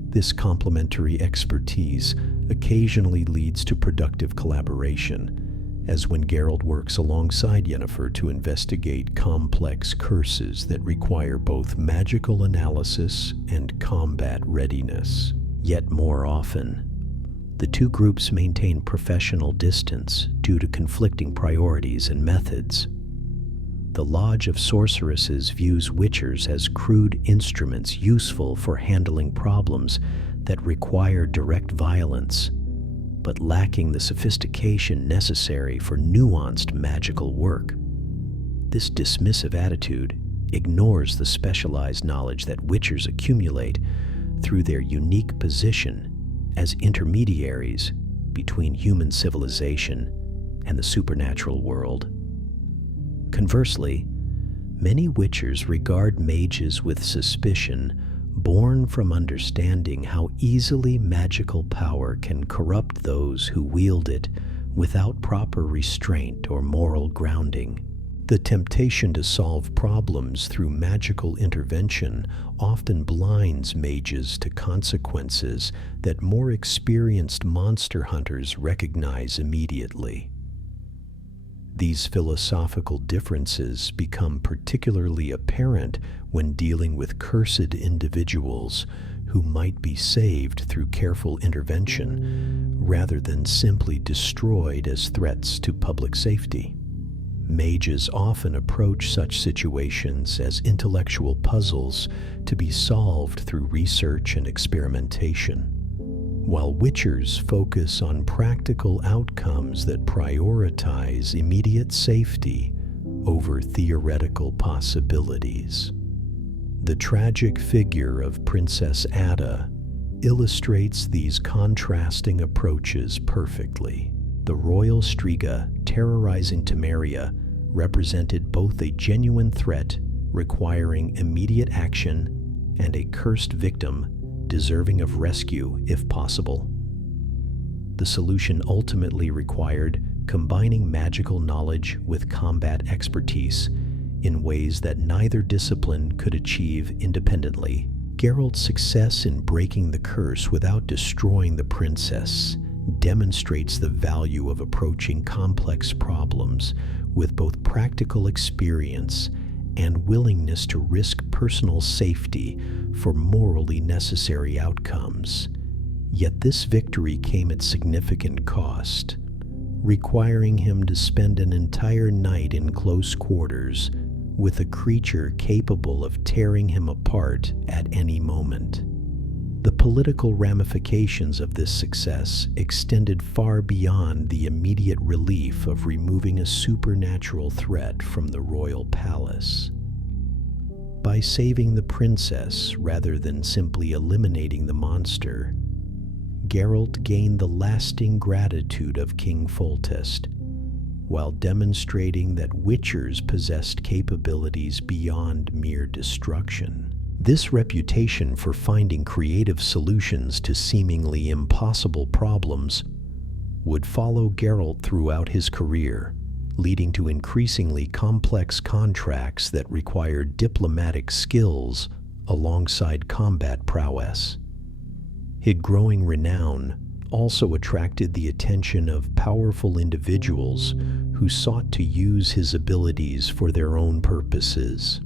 This complementary expertise occasionally leads to productive collaboration, as when Geralt works alongside Yennefer to investigate complex curses that require both magical analysis and combat readiness. Yet more often, the two groups maintain professional distance due to conflicting priorities and methods. The Lodge of Sorceresses views witchers as crude instruments useful for handling problems that require direct violence, but lacking the sophistication necessary for nuanced magical work. This dismissive attitude ignores the specialized knowledge that witchers accumulate through their unique position as intermediaries between human civilization and the supernatural world. Conversely, many witchers regard mages with suspicion, born from understanding how easily magical power can corrupt those who wield it without proper restraint or moral grounding. The temptation to solve problems through magical intervention often blinds mages to consequences that more experienced monster hunters recognize immediately. These philosophical differences become particularly apparent when dealing with cursed individuals who might be saved through careful intervention rather than simply destroyed as threats to public safety. Mages often approach such situations as intellectual puzzles to be solved through research and experimentation, while witchers focus on practical outcomes that prioritize immediate safety over theoretical possibilities. The tragic figure of Princess Ada illustrates these contrasting approaches perfectly. The royal Striga terrorizing Temeria represented both a genuine threat requiring immediate action and a cursed victim deserving of rescue if possible. The solution ultimately required combining magical knowledge with combat expertise in ways that neither discipline could achieve independently. Geralt's success in breaking the curse without destroying the princess demonstrates the value of approaching complex problems with both practical experience and willingness to risk personal safety for morally necessary outcomes. Yet this victory came at significant cost, requiring him to spend an entire night in close quarters with a creature capable of tearing him apart at any moment. The political ramifications of this success extended far beyond the immediate relief of removing a supernatural threat from the royal palace. By saving the princess rather than simply eliminating the monster, Geralt gained the lasting gratitude of King Foltest, while demonstrating that witchers possessed capabilities beyond mere destruction. This reputation for finding creative solutions to seemingly impossible problems would follow Geralt throughout his career, leading to increasingly complex contracts that required diplomatic skills alongside combat prowess. His growing renown also attracted the attention of powerful individuals who sought to use his abilities for their own purposes.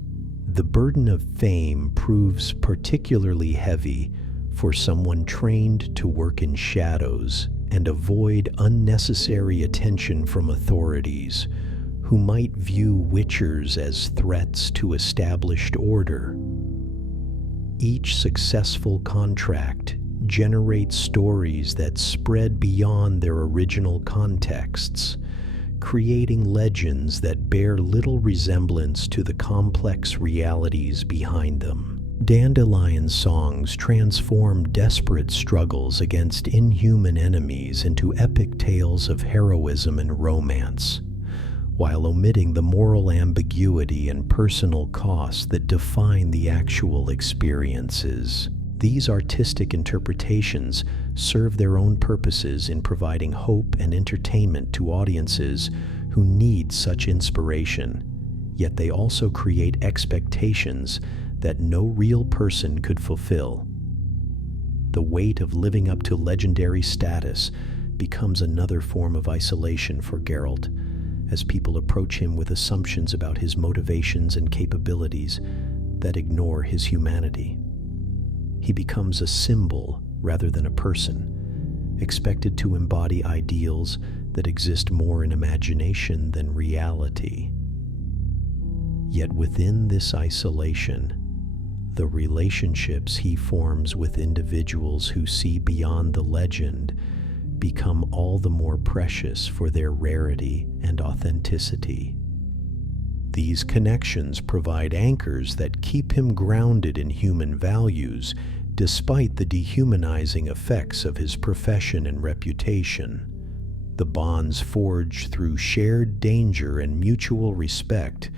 The burden of fame proves particularly heavy for someone trained to work in shadows and avoid unnecessary attention from authorities who might view witchers as threats to established order. Each successful contract generates stories that spread beyond their original contexts, creating legends that bear little resemblance to the complex realities behind them. Dandelion songs transform desperate struggles against inhuman enemies into epic tales of heroism and romance, while omitting the moral ambiguity and personal cost that define the actual experiences. These artistic interpretations serve their own purposes in providing hope and entertainment to audiences who need such inspiration, yet they also create expectations that no real person could fulfill. The weight of living up to legendary status becomes another form of isolation for Geralt, as people approach him with assumptions about his motivations and capabilities that ignore his humanity. He becomes a symbol rather than a person, expected to embody ideals that exist more in imagination than reality. Yet within this isolation, the relationships he forms with individuals who see beyond the legend become all the more precious for their rarity and authenticity. These connections provide anchors that keep him grounded in human values despite the dehumanizing effects of his profession and reputation. The bonds forged through shared danger and mutual respect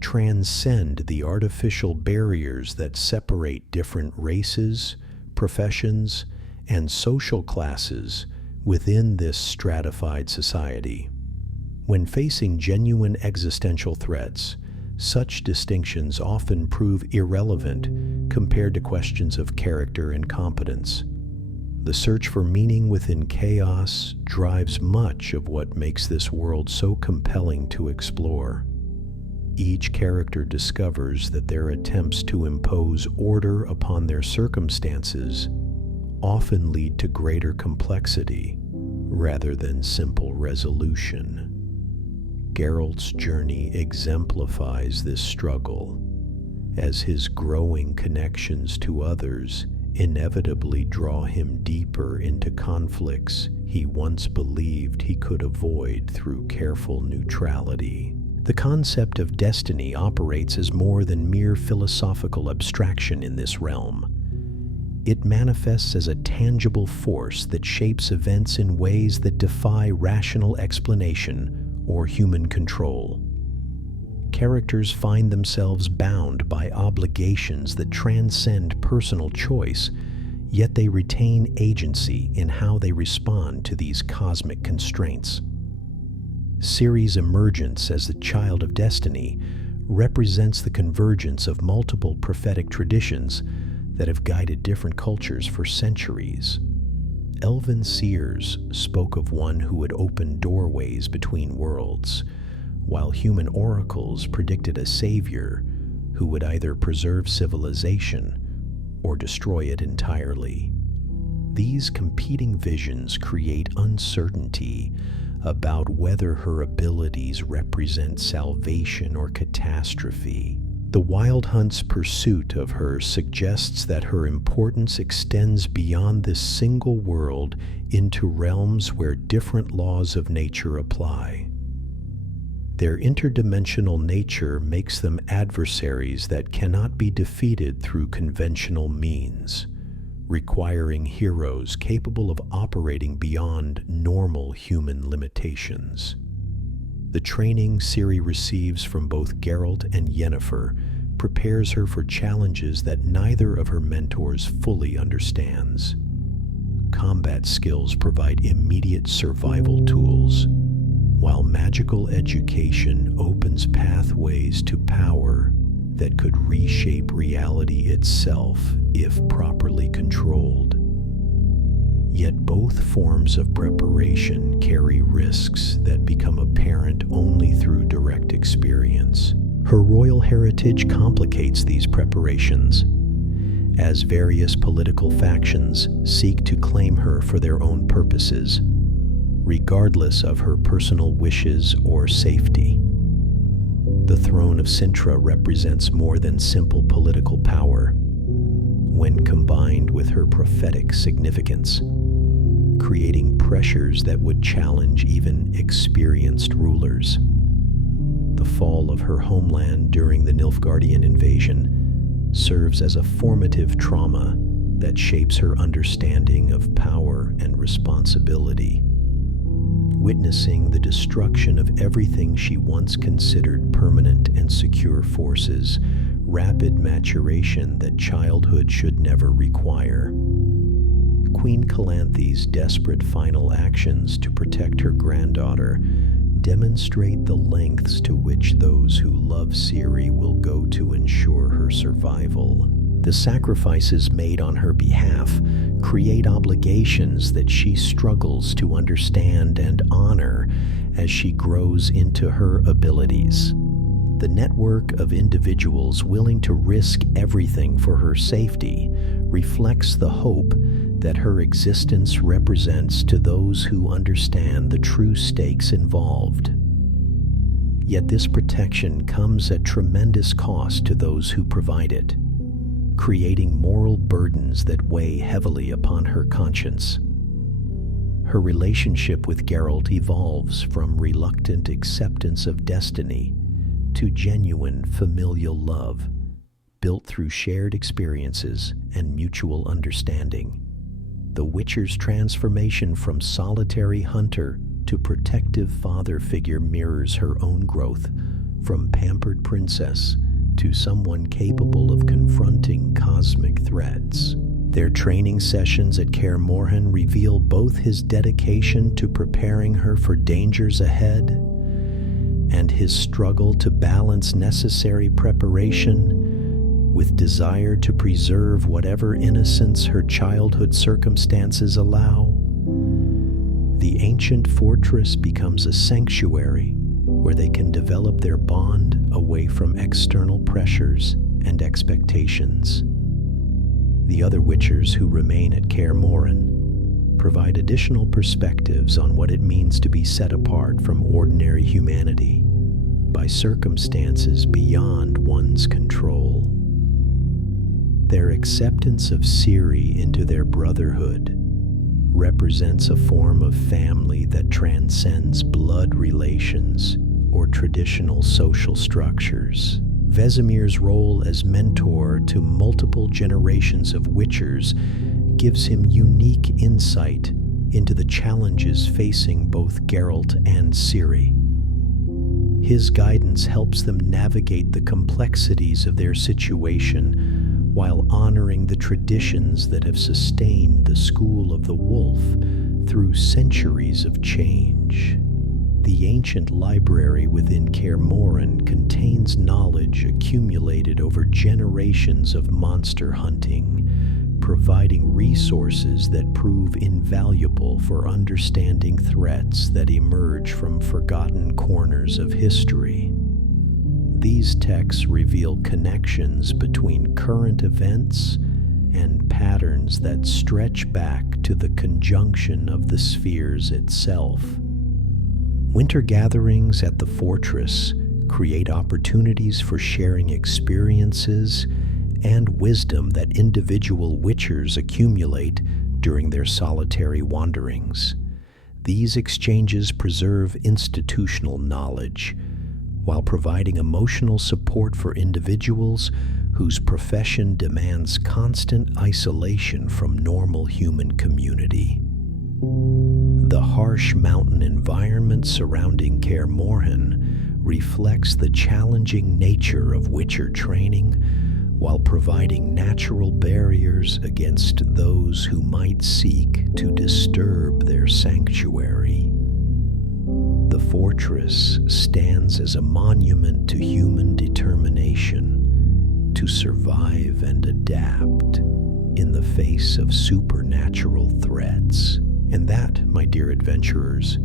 transcend the artificial barriers that separate different races, professions, and social classes within this stratified society. When facing genuine existential threats, such distinctions often prove irrelevant compared to questions of character and competence. The search for meaning within chaos drives much of what makes this world so compelling to explore. Each character discovers that their attempts to impose order upon their circumstances often lead to greater complexity, rather than simple resolution. Geralt's journey exemplifies this struggle, as his growing connections to others inevitably draw him deeper into conflicts he once believed he could avoid through careful neutrality. The concept of destiny operates as more than mere philosophical abstraction in this realm. It manifests as a tangible force that shapes events in ways that defy rational explanation or human control. Characters find themselves bound by obligations that transcend personal choice, yet they retain agency in how they respond to these cosmic constraints. Ciri's emergence as the child of destiny represents the convergence of multiple prophetic traditions that have guided different cultures for centuries. Elven seers spoke of one who would open doorways between worlds, while human oracles predicted a savior who would either preserve civilization or destroy it entirely. These competing visions create uncertainty about whether her abilities represent salvation or catastrophe. The Wild Hunt's pursuit of her suggests that her importance extends beyond this single world into realms where different laws of nature apply. Their interdimensional nature makes them adversaries that cannot be defeated through conventional means, requiring heroes capable of operating beyond normal human limitations. The training Ciri receives from both Geralt and Yennefer prepares her for challenges that neither of her mentors fully understands. Combat skills provide immediate survival tools, while magical education opens pathways to power that could reshape reality itself if properly controlled. Yet both forms of preparation carry risks that become apparent only through direct experience. Her royal heritage complicates these preparations, as various political factions seek to claim her for their own purposes, regardless of her personal wishes or safety. The throne of Cintra represents more than simple political power, when combined with her prophetic significance, creating pressures that would challenge even experienced rulers. The fall of her homeland during the Nilfgaardian invasion serves as a formative trauma that shapes her understanding of power and responsibility. Witnessing the destruction of everything she once considered permanent and secure forces rapid maturation that childhood should never require. Queen Calanthe's desperate final actions to protect her granddaughter demonstrate the lengths to which those who love Ciri will go to ensure her survival. The sacrifices made on her behalf create obligations that she struggles to understand and honor as she grows into her abilities. The network of individuals willing to risk everything for her safety reflects the hope that her existence represents to those who understand the true stakes involved. Yet this protection comes at tremendous cost to those who provide it, creating moral burdens that weigh heavily upon her conscience. Her relationship with Geralt evolves from reluctant acceptance of destiny to genuine familial love, built through shared experiences and mutual understanding. The Witcher's transformation from solitary hunter to protective father figure mirrors her own growth, from pampered princess to someone capable of confronting cosmic threats. Their training sessions at Kaer Morhen reveal both his dedication to preparing her for dangers ahead and his struggle to balance necessary preparation with desire to preserve whatever innocence her childhood circumstances allow. The ancient fortress becomes a sanctuary where they can develop their bond away from external pressures and expectations. The other Witchers who remain at Kaer Morhen provide additional perspectives on what it means to be set apart from ordinary humanity by circumstances beyond one's control. Their acceptance of Ciri into their brotherhood represents a form of family that transcends blood relations or traditional social structures. Vesemir's role as mentor to multiple generations of witchers gives him unique insight into the challenges facing both Geralt and Ciri. His guidance helps them navigate the complexities of their situation while honoring the traditions that have sustained the School of the Wolf through centuries of change. The ancient library within Kaer Morhen contains knowledge accumulated over generations of monster hunting, providing resources that prove invaluable for understanding threats that emerge from forgotten corners of history. These texts reveal connections between current events and patterns that stretch back to the conjunction of the spheres itself. Winter gatherings at the fortress create opportunities for sharing experiences and wisdom that individual witchers accumulate during their solitary wanderings. These exchanges preserve institutional knowledge, while providing emotional support for individuals whose profession demands constant isolation from normal human community. The harsh mountain environment surrounding Kaer Morhen reflects the challenging nature of witcher training, while providing natural barriers against those who might seek to disturb their sanctuary. The fortress stands as a monument to human determination to survive and adapt in the face of supernatural threats. And that, my dear adventurers,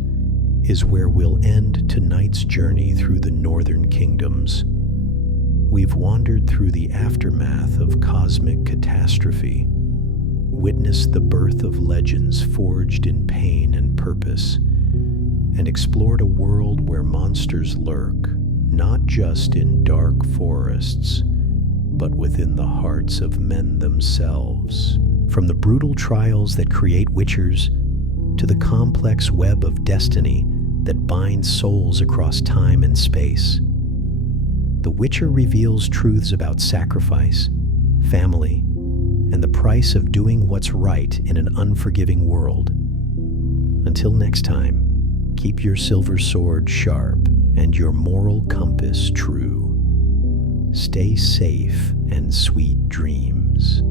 is where we'll end tonight's journey through the Northern Kingdoms. We've wandered through the aftermath of cosmic catastrophe, witnessed the birth of legends forged in pain and purpose, and explored a world where monsters lurk, not just in dark forests, but within the hearts of men themselves. From the brutal trials that create witchers to the complex web of destiny that binds souls across time and space, The Witcher reveals truths about sacrifice, family, and the price of doing what's right in an unforgiving world. Until next time, keep your silver sword sharp and your moral compass true. Stay safe and sweet dreams.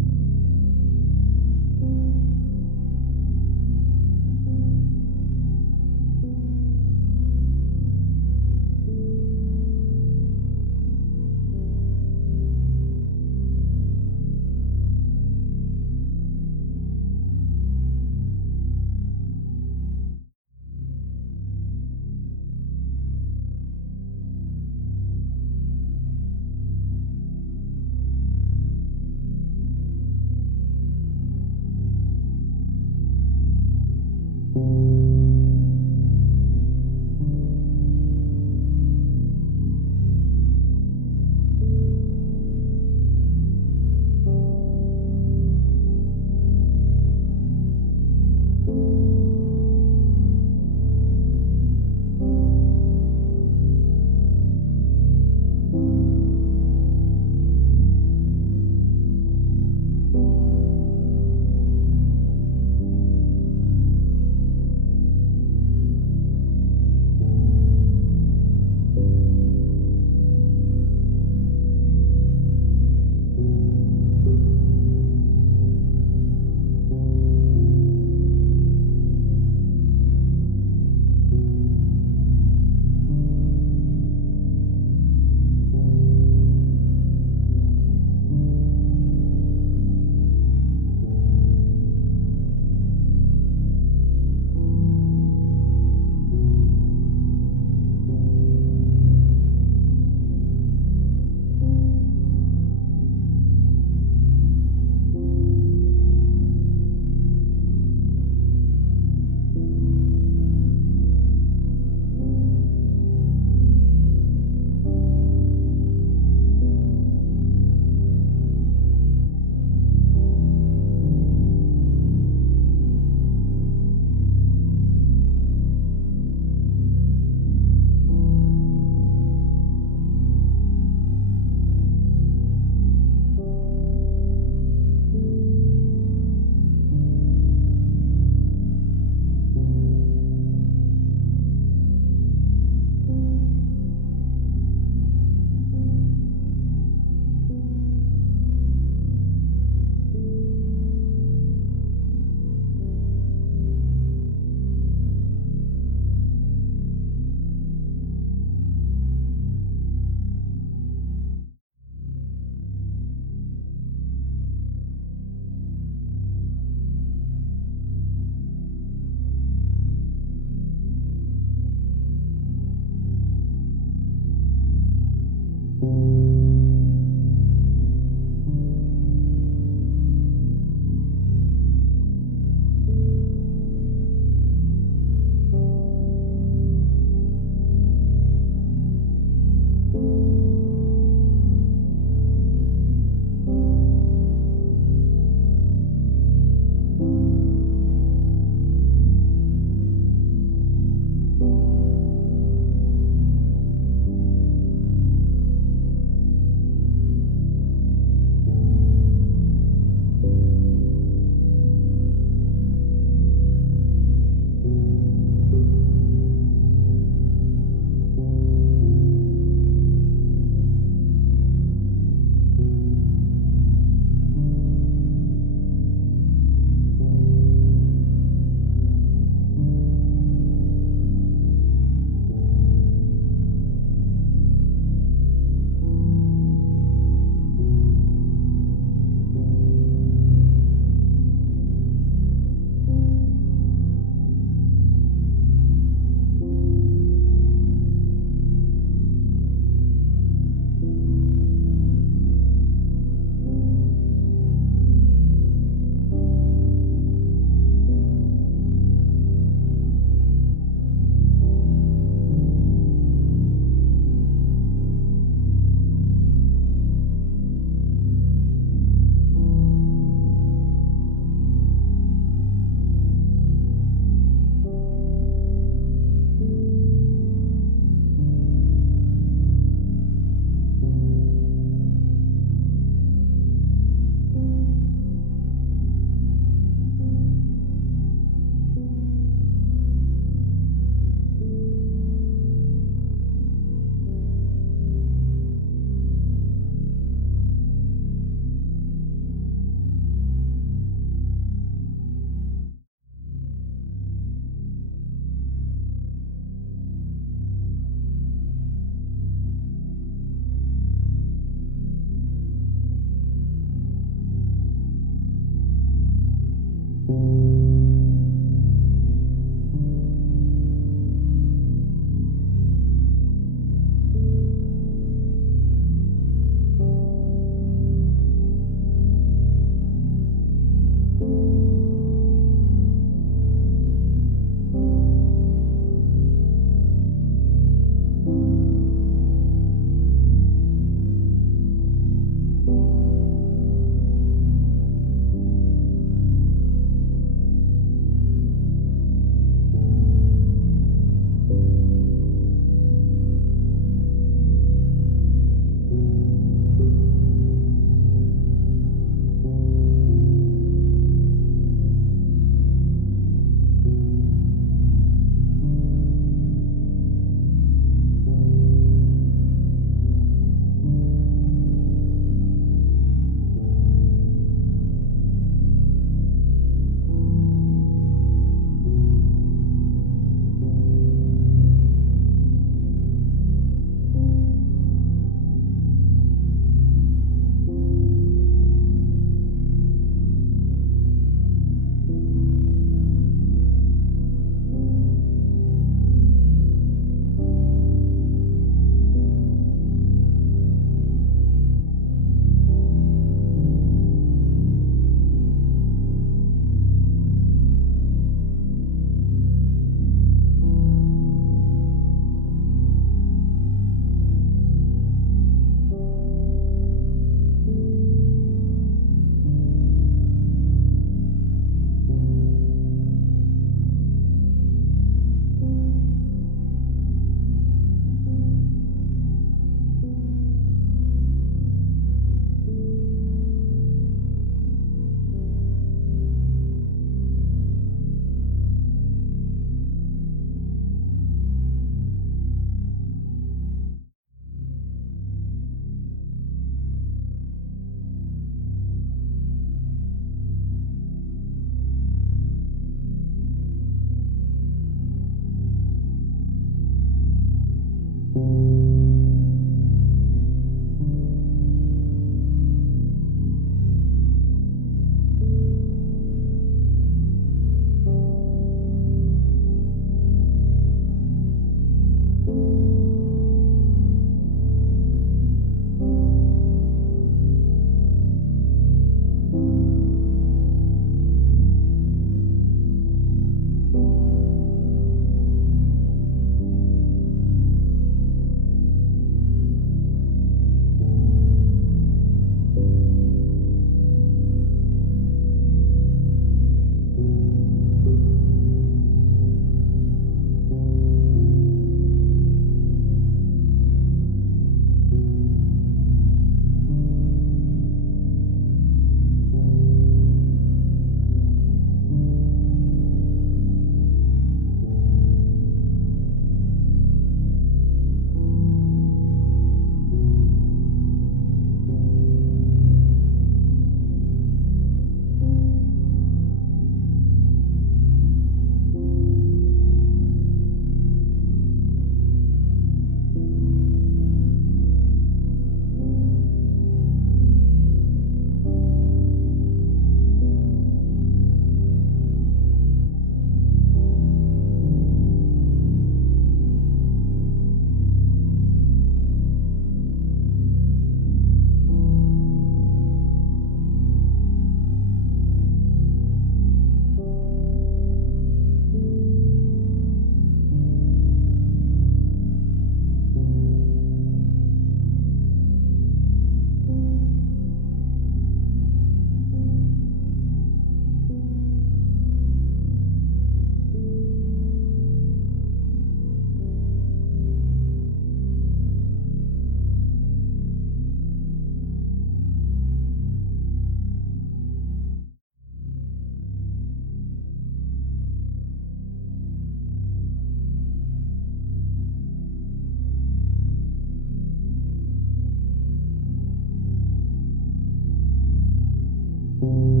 you.